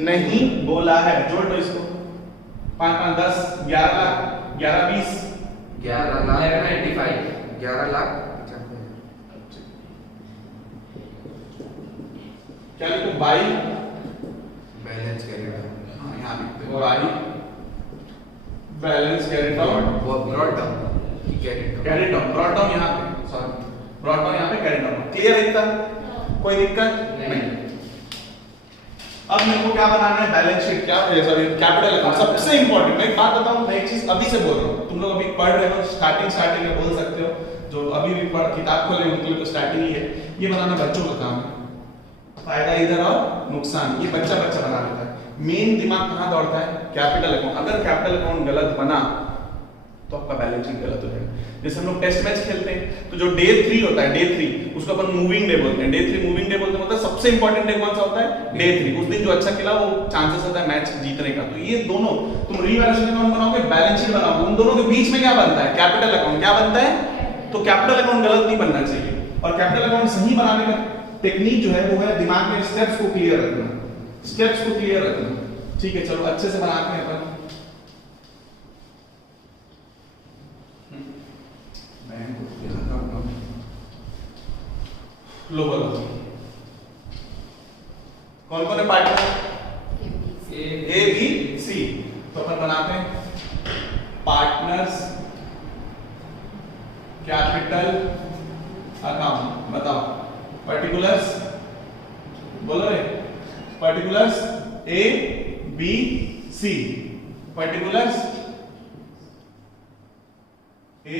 नहीं बोला है। जोड़ दो इसको। 5 5 10 11 लाख 11 20 11 लाख 95 11 लाख क्या लिखो? बाई बैलेंस करेगा। हाँ यहाँ लिखते हैं बाई बैलेंस कैरिड आउट। वो ब्रॉट डाउन की कैरिड डाउन। ब्रॉट डाउन यहाँ पे। सॉरी ब्रॉट डाउन यहाँ पे कैरिड डाउन। क्लियर है इतना? कोई दिक्कत नहीं। अब मेरे को क्या बनाना है? Balance sheet. क्या सॉरी कैपिटल अकाउंट। सबसे इंपॉर्टेंट मैं एक बात बताऊं। मैं एक चीज अभी से बोल रहा हूं। तुम लोग अभी पढ़ रहे हो। स्टार्टिंग में बोल सकते हो। जो अभी भी किताब खोले उनके लिए तो स्टार्टिंग ही है। ये बनाना बच्चों का काम है। फायदा इधर और नुकसान ये बच्चा बना लेता है। मेन दिमाग कहां दौड़ता है? Capital account. अगर कैपिटल अकाउंट गलत बना तो आपका बैलेंस शीट गलत हो जाएगा। जैसे हम लोग टेस्ट मैच खेलते हैं तो जो डे 3 होता है, डे 3 उसको अपन मूविंग डे बोलते हैं। डे 3 मूविंग डे बोलते हैं। मतलब सबसे इंपॉर्टेंट डे कौन सा होता है? डे 3। उस दिन जो अच्छा खेला वो चांसेस होता है मैच जीतने का। तो ये दोनों तुम रीवैल्यूएशन अकाउंट बनाओगे, बैलेंस शीट बनाओगे, उन दोनों के बीच में क्या बनता है? Capital account. क्या बनता है? तो कैपिटल अकाउंट गलत नहीं बनना चाहिए। और कैपिटल अकाउंट सही बनाने का टेक्निक जो है वो है दिमाग में स्टेप्स को क्लियर रखना। स्टेप्स को क्लियर रखना। ठीक है चलो अच्छे से बनाते हैं अपन। लो बोलो कौन कौन है पार्टनर? ए बी सी। तो अपन बनाते हैं पार्टनर्स कैपिटल अकाउंट। बताओ पर्टिकुलर्स बोलो रे। Particulars A B C. Particulars A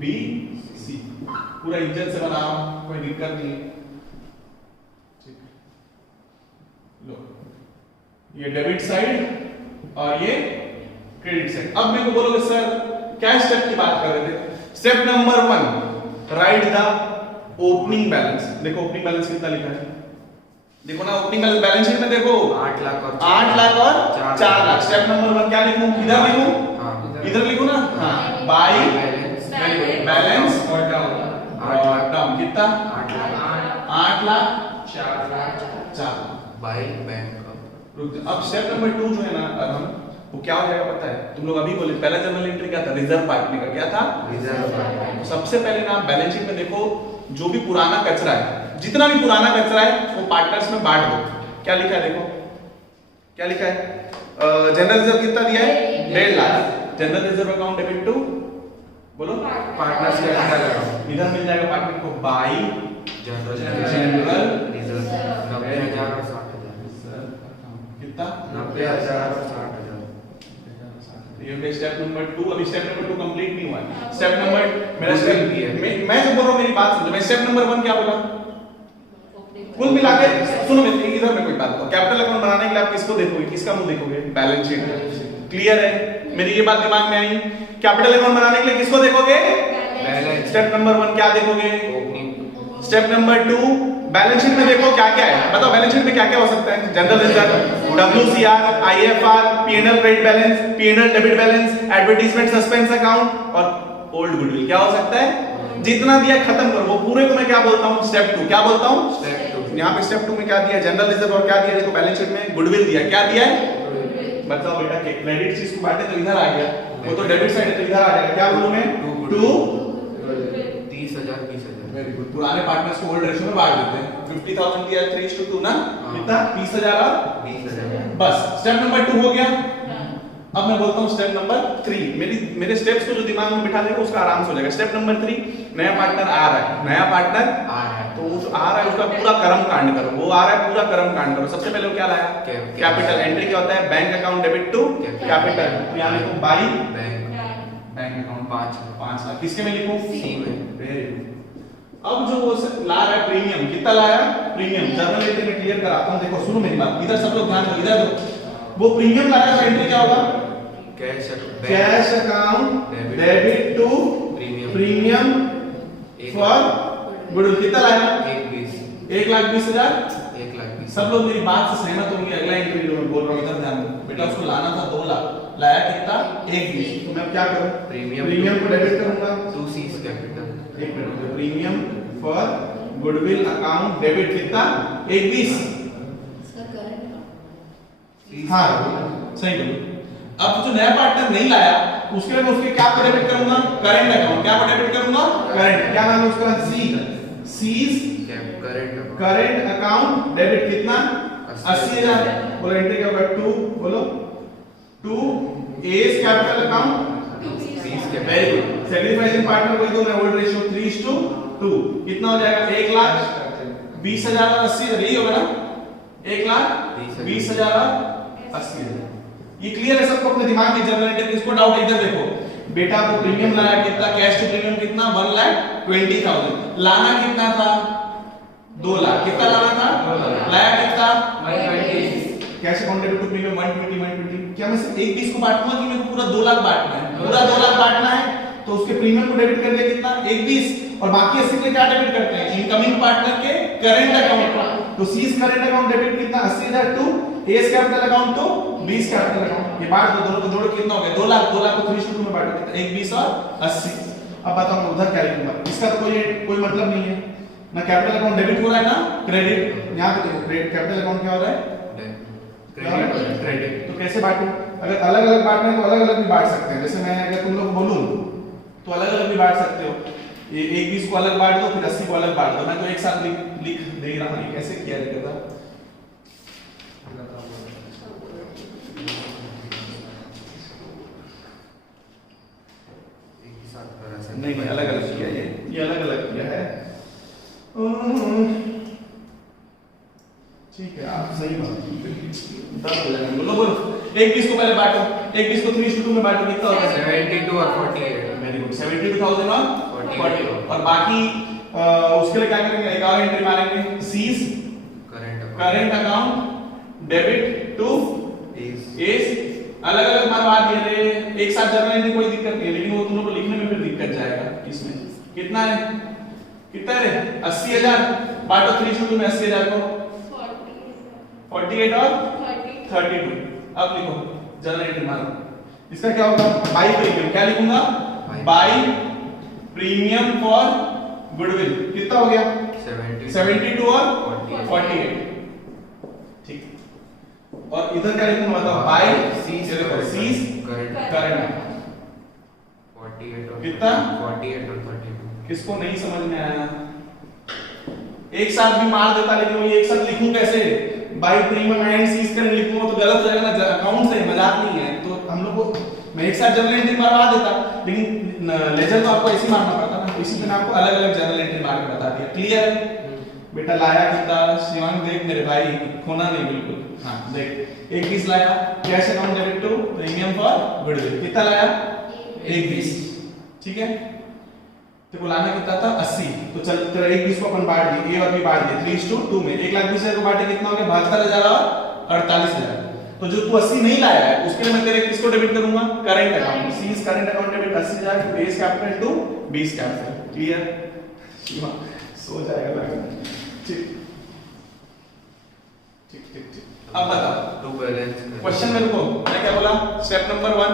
B C. पूरा इज्जत से बना रहा हूं, कोई दिक्कत नहीं है। ठीक लो ये डेबिट साइड और ये क्रेडिट साइड। अब मेरे को बोलोगे सर क्या स्टेप की बात कर रहे थे? Step number 1 right the opening balance. देखो ओपनिंग बैलेंस कितना लिखा है? देखो ना ओपनिंग बैलेंस शीट में देखो 8 लाख और 4 लाख। स्टेप नंबर 1 क्या लिखूं? इधर लिखूं? हां इधर लिखूं ना? हां बाई बैलेंस और डाउन। कितना? 8 लाख 4 बाई बैंक। अब स्टेप नंबर 2 जो है ना अब हम वो क्या हो जाएगा पता है? तुम लोग अभी बोले पहला जर्नल एंट्री क्या था? रिजर्व पार्टनर का। क्या था? रिजर्व। सबसे पहले ना बैलेंस शीट में देखो जो भी पुराना कचरा है, जितना भी पुराना कचरा है वो पार्टनर्स में बांट दो। क्या लिखा है देखो? क्या लिखा है? जनरल रिजर्व कितना दिया है? 1.5 lakh. General reserve account debit to बोलो पार्टनर्स कैपिटल अकाउंट। इधर मिल जाएगा पार्टनर को बाई जनरल रिजर्व 90,000 और 60,000। कितना? 90,000 और 60,000। ये स्टेप नंबर 2। अभी स्टेप नंबर 2 कंप्लीट नहीं हुआ है। स्टेप नंबर मेरा Full स्टेप भी है। मैं जो बोल रहा हूं मेरी बात सुनो। मैं स्टेप नंबर 1 क्या बोला? कुल मिला के सुनो मैं इधर मैं कोई बात बताऊं। कैपिटल अकाउंट बनाने के लिए आप किसको देखोगे? किसका मुंह देखोगे? Balance sheet. क्लियर है? मेरी ये बात दिमाग में आई। कैपिटल अकाउंट बनाने के लिए किसको देखोगे? बैलेंस। स्टेप नंबर 1 क्या देखोगे? Opening. Step number 2 balance sheet में देखो क्या क्या है। बताओ बैलेंस शीट में क्या क्या हो सकता है? General reserve, WCR, IFR, PNL credit balance, PNL debit balance, advertisement suspense account और ओल्ड गुडविल। क्या हो सकता है? जितना दिया खत्म करो, वो पूरे को मैं क्या बोलता हूँ, स्टेप 2 क्या बोलता हूँ, स्टेप 2। यहाँ पे स्टेप 2 में क्या दिया, जनरल रिजर्व और क्या दिया, देखो बैलेंस शीट में गुडविल दिया, क्या दिया है, बताओ बेटा, क्रेडिट चीज को बांटे तो इधर आ गया, वो तो डेबिट साइड है तो इधर आ जाएगा, क्या बोलूं मैं, 2 30,000 20,000। Very good. पुराने पार्टनर्स को ओल्ड रेशियो में बांट देते हैं, 50,000 दिया 3:2 ना, कितना 20,000 और 20,000। बस स्टेप नंबर 2 हो गया। अब मैं बोलता हूँ स्टेप नंबर 3, मेरे स्टेप्स को जो दिमाग में बिठा लेगा उसका आराम से हो जाएगा। स्टेप नंबर 3, नया पार्टनर आ रहा है, नया पार्टनर आ रहा है तो वो जो आ रहा है उसका पूरा कर्म कांड करो, वो आ रहा है पूरा कर्म कांड करो। सबसे पहले वो क्या लाया, कैपिटल एंट्री क्या होता है, bank account debit to capital, तो यहाँ लिखो बाई बैंक अकाउंट 5 लाख, किसके में लिखूं, सी में। Very good. अब जो वो ला रहा है प्रीमियम, कितना लाया प्रीमियम, जर्नल एंट्री में क्लियर कराता हूं, देखो सुनो मेरी बात, इधर सब लोग ध्यान दो, इधर दो, वो प्रीमियम लाया तो एंट्री क्या होगा, cash account debit to premium for goodwill, कितना लाया 1,20,000। 1,20,000। सब लोग मेरी बात से सहमत होंगे, अगला एंट्री जो मैं बोल रहा हूं इधर ध्यान दो बेटा, उसको लाना था 2 लाख, लाया कितना 1,20,000, तो मैं क्या करूं, प्रीमियम को डेबिट करूंगा टू सीज कैपिटल, एक minute, premium for goodwill account debit कितना 1,20,000, हाँ सही बोलो। अब जो नया पार्टनर नहीं लाया उसके लिए मैं उसके क्या को डेबिट करूंगा, करेंट अकाउंट, क्या को डेबिट करूंगा, करेंट, क्या नाम है उसका, सीज करेंट अकाउंट डेबिट कितना 80,000, बोलो एंट्री क्या होगा 2, बोलो 2 A's capital account very good, sacrificing partner वही दो, मैं ओल्ड रेशियो 3:2, कितना हो जाएगा 1,20,000 और 80,000, यही होगा ना, 1,20,000 और 80,000। ये क्लियर है सबको अपने दिमाग में, जनरेटर किसको डाउट है इधर देखो बेटा, वो प्रीमियम लाया कितना, कैश टू प्रीमियम कितना 1,20,000, लाना कितना था 2 लाख, कितना लाना था, लाया कितना 120, cash account debit to premium 120, क्या मैं सिर्फ 1,20,000 को बांटूंगा कि मेरे को पूरा 2 लाख बांटना है, पूरा 2 लाख बांटना है, तो उसके प्रीमियम को डेबिट कर दिया कितना 1,20,000 और बाकी 80 के क्या डेबिट करते हैं, इनकमिंग पार्टनर के करंट अकाउंट, तो सीज करंट अकाउंट डेबिट कितना 80,000 टू एस कैपिटल अकाउंट तो 20 कैपिटल अकाउंट, ये बांट दो, दोनों को जोड़ो कितना हो गया 2 लाख, 2 लाख को 3:2 में बांटो कितना 1,20,000 और 80। अब बताओ मैं उधर क्या लिखूंगा, इसका तो कोई मतलब नहीं है ना, कैपिटल अकाउंट डेबिट हो रहा है ना क्रेडिट, यहां पे देखो कैपिटल अकाउंट क्या हो रहा है क्रेडिट, तो कैसे बांटूं, अगर अलग अलग बांटना है तो अलग अलग भी बांट सकते हैं, जैसे मैं अगर तुम लोग बोलूं तो अलग अलग भी बांट सकते हो, ये 1,20,000 को अलग बांट दो, फिर 80 को अलग बांट दो, मैं तो एक साथ लिख दे रहा हूं, कैसे किया जाएगा, नहीं अलग अलग किया, ये अलग अलग किया है, ठीक है आप सही बात बोलो बोलो 1,20,000 को पहले बांटो, 1,20,000 को 3:2 में बांटो, कितना होगा 72 और 48, वेरी गुड 72,000 और 48, और बाकी उसके लिए क्या करेंगे, एक और एंट्री मारेंगे, C's current account debit to A's, अलग अलग मरवा दिए रे, एक साथ जब लेने कोई दिक्कत नहीं है, लेकिन वो तुम लोग को लिखने में फिर दिक्कत जाएगा, इसमें कितना है, कितना है रे 80,000, बांटो 3:2 में 80,000 को 48 और 32, अब लिखो जनरल एंट्री मारो, इसका क्या होगा बाई प्रीमियम, क्या लिखूंगा बाई प्रीमियम फॉर गुडविल, कितना हो गया 72 और 48, ठीक, और इधर क्या लिखूंगा बताओ बाई सीज करंट 48 और कितना 48 और 32, किसको नहीं समझ में आया, एक साथ भी मार देता, लेकिन ये एक साथ लिखूं कैसे, by premium and C's current लिखूंगा तो गलत हो जाएगा ना, अकाउंट से मजाक नहीं है, तो हम लोग को मैं एक साथ जनरल एंट्री मारवा देता, लेकिन लेजर तो आपको ऐसे ही मारना पड़ता ना, इसी में आपको अलग अलग जनरल एंट्री मार के बता दिया, क्लियर है बेटा, लाया कितना शिवांग देख मेरे भाई, खोना नहीं बिल्कुल, हाँ देख 1,20,000 लाया, cash account debit to premium for goodwill, कितना लाया 1,20,000, ठीक है, तो लाना कितना था 80, तो चल तेरा 1,20,000 को अपन बांट दिए, ए और बी बांट दिए 3:2 में, 1,20,000 को बांटे कितना हो गया 72,000 और 48,000, तो जो तू 80 नहीं लाया है उसके लिए मैं तेरे किसको डेबिट करूंगा, current account, C's current account debit 80,000 to B's capital to 20 capital, clear, सो जाएगा लगता, ठीक ठीक ठीक ठीक, अब बताओ टू बैलेंस क्वेश्चन मेरे को, मैं क्या बोला, स्टेप नंबर 1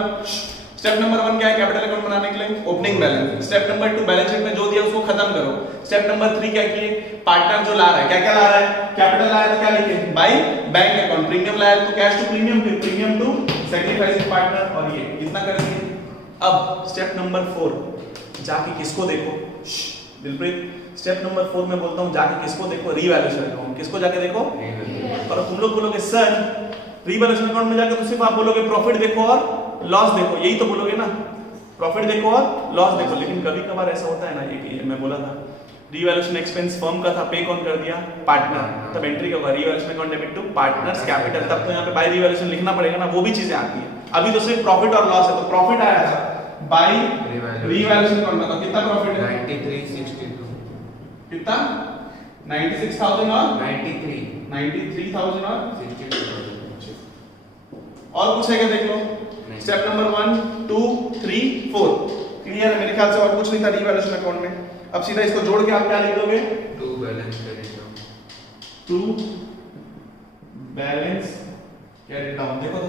स्टेप नंबर 1 क्या है कैपिटल अकाउंट बनाने के लिए? Opening balance. Step number 2 balance sheet में जो दिया उसको खत्म करो। स्टेप नंबर 3 क्या किए? पार्टनर जो ला रहा है, क्या क्या ला रहा है? कैपिटल लाया तो क्या लिखे? By bank account. प्रीमियम लाया तो कैश टू प्रीमियम, फिर प्रीमियम टू सैक्रिफाइसिंग पार्टनर, और ये इतना कर दिए। अब स्टेप नंबर 4 जाके किसको देखो? दिलप्रीत, स्टेप नंबर 4 में बोलता हूं जाके किसको देखो? Revaluation account. किसको जाके देखो? और तुम लोग बोलोगे सर रीवैल्यूएशन अकाउंट में जाकर तो सिर्फ आप बोलोगे प्रॉफिट देखो और लॉस देखो, यही तो बोलोगे ना, प्रॉफिट देखो और लॉस देखो। लेकिन कभी कभार ऐसा होता है ना, ये कि मैं बोला था रीवैल्यूएशन एक्सपेंस फर्म का था, पे कौन कर दिया? पार्टनर। तब एंट्री क्या होगा? Revaluation account debit to partners capital. तब तो यहाँ पे बाय रीवैल्यूएशन लिखना पड़ेगा ना, वो भी चीजें आती है। अभी तो सिर्फ प्रॉफिट और लॉस है, तो प्रॉफिट आया था बाय रीवैल्यूएशन अकाउंट में, तो कितना प्रॉफिट है? 9362 कितना? 96,000 और 93,000 और 62,000। और कुछ है क्या? देख लो स्टेप नंबर 1 2 3 4 क्लियर है मेरे ख्याल से, और कुछ नहीं था रीवैल्यूएशन अकाउंट में। अब सीधा इसको जोड़ के आप क्या लिख दोगे? टू बैलेंस करेगा, टू बैलेंस कैरी डाउन। देखो तो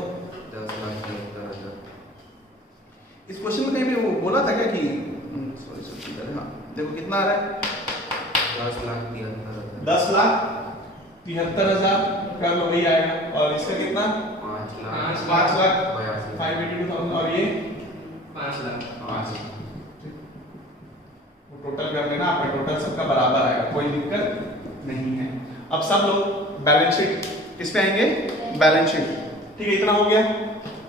10,73,000। इस क्वेश्चन में कहीं भी वो बोला था क्या कि सॉरी हां देखो कितना आ रहा है? 10,73,000। 10,73,000 कर लो, वही आएगा। और इसका कितना? 5,82,000 और ये 5,00,000। वो टोटल कर लेना, आपका टोटल सबका बराबर आएगा, कोई दिक्कत नहीं है। अब सब लोग बैलेंस शीट किस पे आएंगे? Balance sheet. ठीक है, इतना हो गया,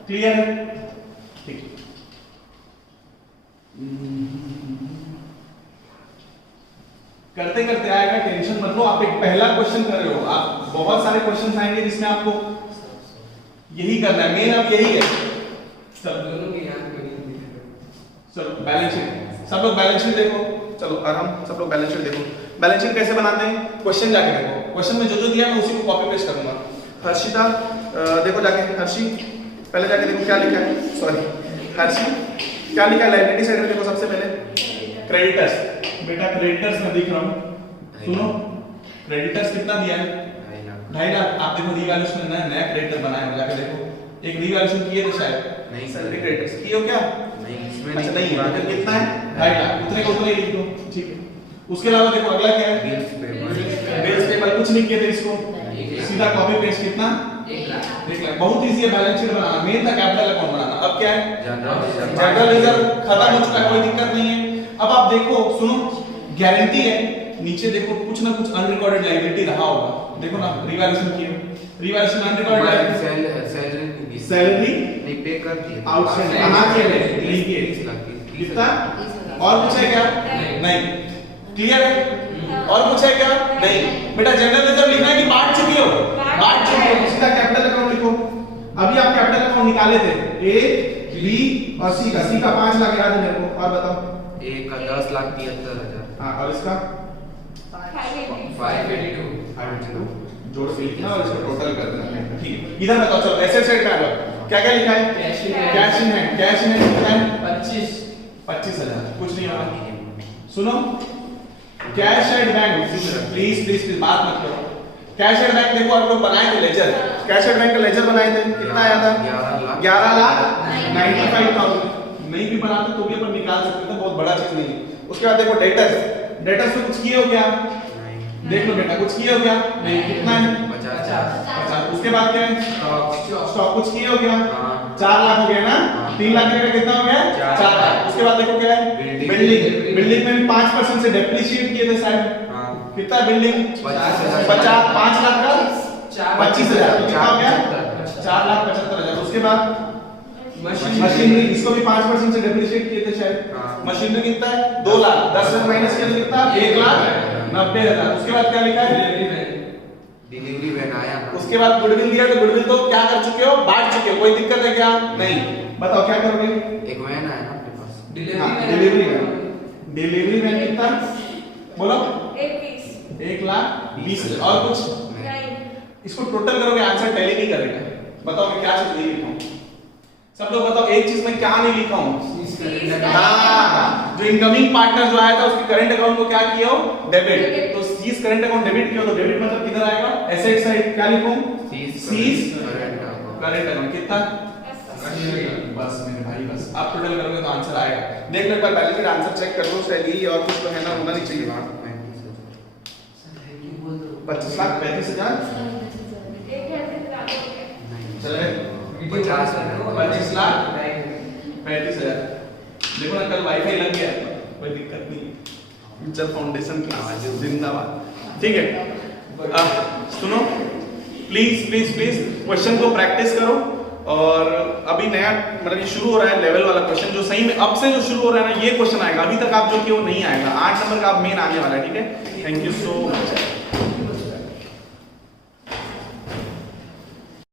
क्लियर है? ठीक है। करते करते आएगा, टेंशन मत लो। आप एक पहला क्वेश्चन कर रहे हो, आप बहुत सारे क्वेश्चंस आएंगे जिसमें आपको यही करना है, मेन अब यही है। सब दोनों के याद करेंगे। चलो बैलेंस शीट, सब लोग बैलेंस शीट देखो। चलो आराम, सब लोग बैलेंस शीट देखो। बैलेंस शीट कैसे बनाते हैं? क्वेश्चन जाके देखो, क्वेश्चन में जो जो दिया मैं उसी को कॉपी पेस्ट करूंगा। हर्षिता देखो जाके, हर्षी पहले जाके देखो क्या लिखा है, सॉरी हर्षी क्या लिखा है? लायबिलिटी साइड में देखो सबसे पहले क्रेडिटर्स। बेटा क्रेडिटर्स में दिख रहा हूं, सुनो क्रेडिटर्स कितना दिया है? 2.5 लाख। आप देखो रीवैल्यूएशन में नया क्रेडिटर बनाया है, जाके देखो। एक रीवैल्यूएशन किए थे शायद, नहीं सैलरी क्रेडिटर्स किए हो क्या? नहीं, इसमें अच्छा नहीं है, तो कितना है? 2.5 लाख। उतने का उतना ही लिख दो, ठीक है। उसके अलावा देखो अगला क्या है? Bills payment. बिल्स पेबल कुछ नहीं किए थे इसको, सीधा कॉपी पेस्ट। कितना? 1 लाख। देख ले, बहुत इजी है बैलेंस शीट बनाना, मेन था कैपिटल अकाउंट बनाना। अब क्या है? जनरल जनरल रिजर्व खत्म हो चुका है, कोई दिक्कत नहीं है। अब आप देखो, सुनो, गारंटी है, नीचे देखो कुछ ना कुछ अनरिकॉर्डेड लायबिलिटी रहा होगा। देखो ना, रिवैल्यूएशन किए, रिवैल्यूएशन अनरिकॉर्डेड सैलरी नहीं पे कर दिए, आउटस्टैंडिंग कहां के लिए? 30 लाख कितना? और कुछ है क्या? नहीं। क्लियर है? और कुछ है क्या? नहीं। बेटा जनरल रिजर्व लिखना है कि बांट चुके हो? बांट चुके हो, सीधा कैपिटल अकाउंट लिखो। अभी आप कैपिटल अकाउंट निकाले थे, ए बी और सी का। सी का 5 लाख याद है मेरे को, और बताओ। ए का 10,73,000। हां, और इसका 582। जोड़ के लिखना और इसको टोटल कर देना। ठीक है, इधर बताओ। चलो एसेट साइड पे आ जाओ, क्या क्या लिखा है? Cash in hand. Cash in hand. Cash in hand कितना है? 25,000। कुछ नहीं होगा। सुनो, cash at bank, please please please बात मत करो। कैश एट बैंक देखो, आप लोग बनाए थे लेजर, कैश एट बैंक का लेजर बनाए थे, कितना आया था? 11,95,000। नहीं भी बनाते तो भी अपन निकाल सकते थे, बहुत बड़ा चीज नहीं है। उसके बाद देखो डेटर्स, डेटर्स में कुछ किए हो क्या? देख लो बेटा, कुछ किए हो क्या? नहीं। कितना है? 50। उसके बाद क्या है? स्टॉक कुछ किए हो क्या? 4 लाख हो गया ना? 3 लाख का कितना हो गया? 4 लाख। उसके बाद देखो क्या है? बिल्डिंग। बिल्डिंग में भी 5% से डेप्रिशिएट किए थे शायद। कितना बिल्डिंग? 50। 5 लाख का 25,000, कितना हो गया? 4,75,000। उसके बाद मशीनरी, इसको भी 5% से डेप्रिशिएट किए थे शायद। मशीनरी कितना है? 2 लाख। 10 से माइनस किया तो कितना? 1,90,000। उसके बाद क्या लिखा है? डिलीवरी वैन आया। उसके बाद गुडविल दिया, तो गुडविल तो क्या कर चुके हो? बांट चुके हो, कोई दिक्कत है क्या? नहीं। बताओ क्या करोगे? एक वैन आया ना आपके पास। Delivery van. डिलीवरी वैन कितना? बोलो। 1,20,000। और कुछ? इसको टोटल करोगे, आंसर टैली नहीं करेगा। बताओ मैं क्या चीज नहीं लिखा हूं? सब लोग बताओ, एक चीज में क्या नहीं लिखा हूं? हाँ, जो इनकमिंग पार्टनर जो आया था उसके करंट अकाउंट को क्या किया हो? डेबिट। तो सीज करंट अकाउंट डेबिट किया, तो डेबिट मतलब किधर आएगा? Asset side. क्या लिखूं? C's current account. कितना? बस मेरे भाई बस। आप टोटल करोगे तो आंसर आएगा। देख लो एक बार पहले फिर आंसर चेक कर लो सही, और कुछ तो है ना, होना नहीं चाहिए। 25,35,000 चले 25,35,000। देखो ना कल वाईफाई लग गया, कोई दिक्कत नहीं। फ्यूचर फाउंडेशन क्लास जिंदाबाद। ठीक है, सुनो प्लीज प्लीज प्लीज क्वेश्चन को प्रैक्टिस करो। और अभी नया मतलब ये शुरू हो रहा है लेवल वाला क्वेश्चन, जो सही में अब से जो शुरू हो रहा है ना, ये क्वेश्चन आएगा। अभी तक आप जो कि वो नहीं आएगा। 8 नंबर का आप मेन आने वाला है। ठीक है, थैंक यू सो मच।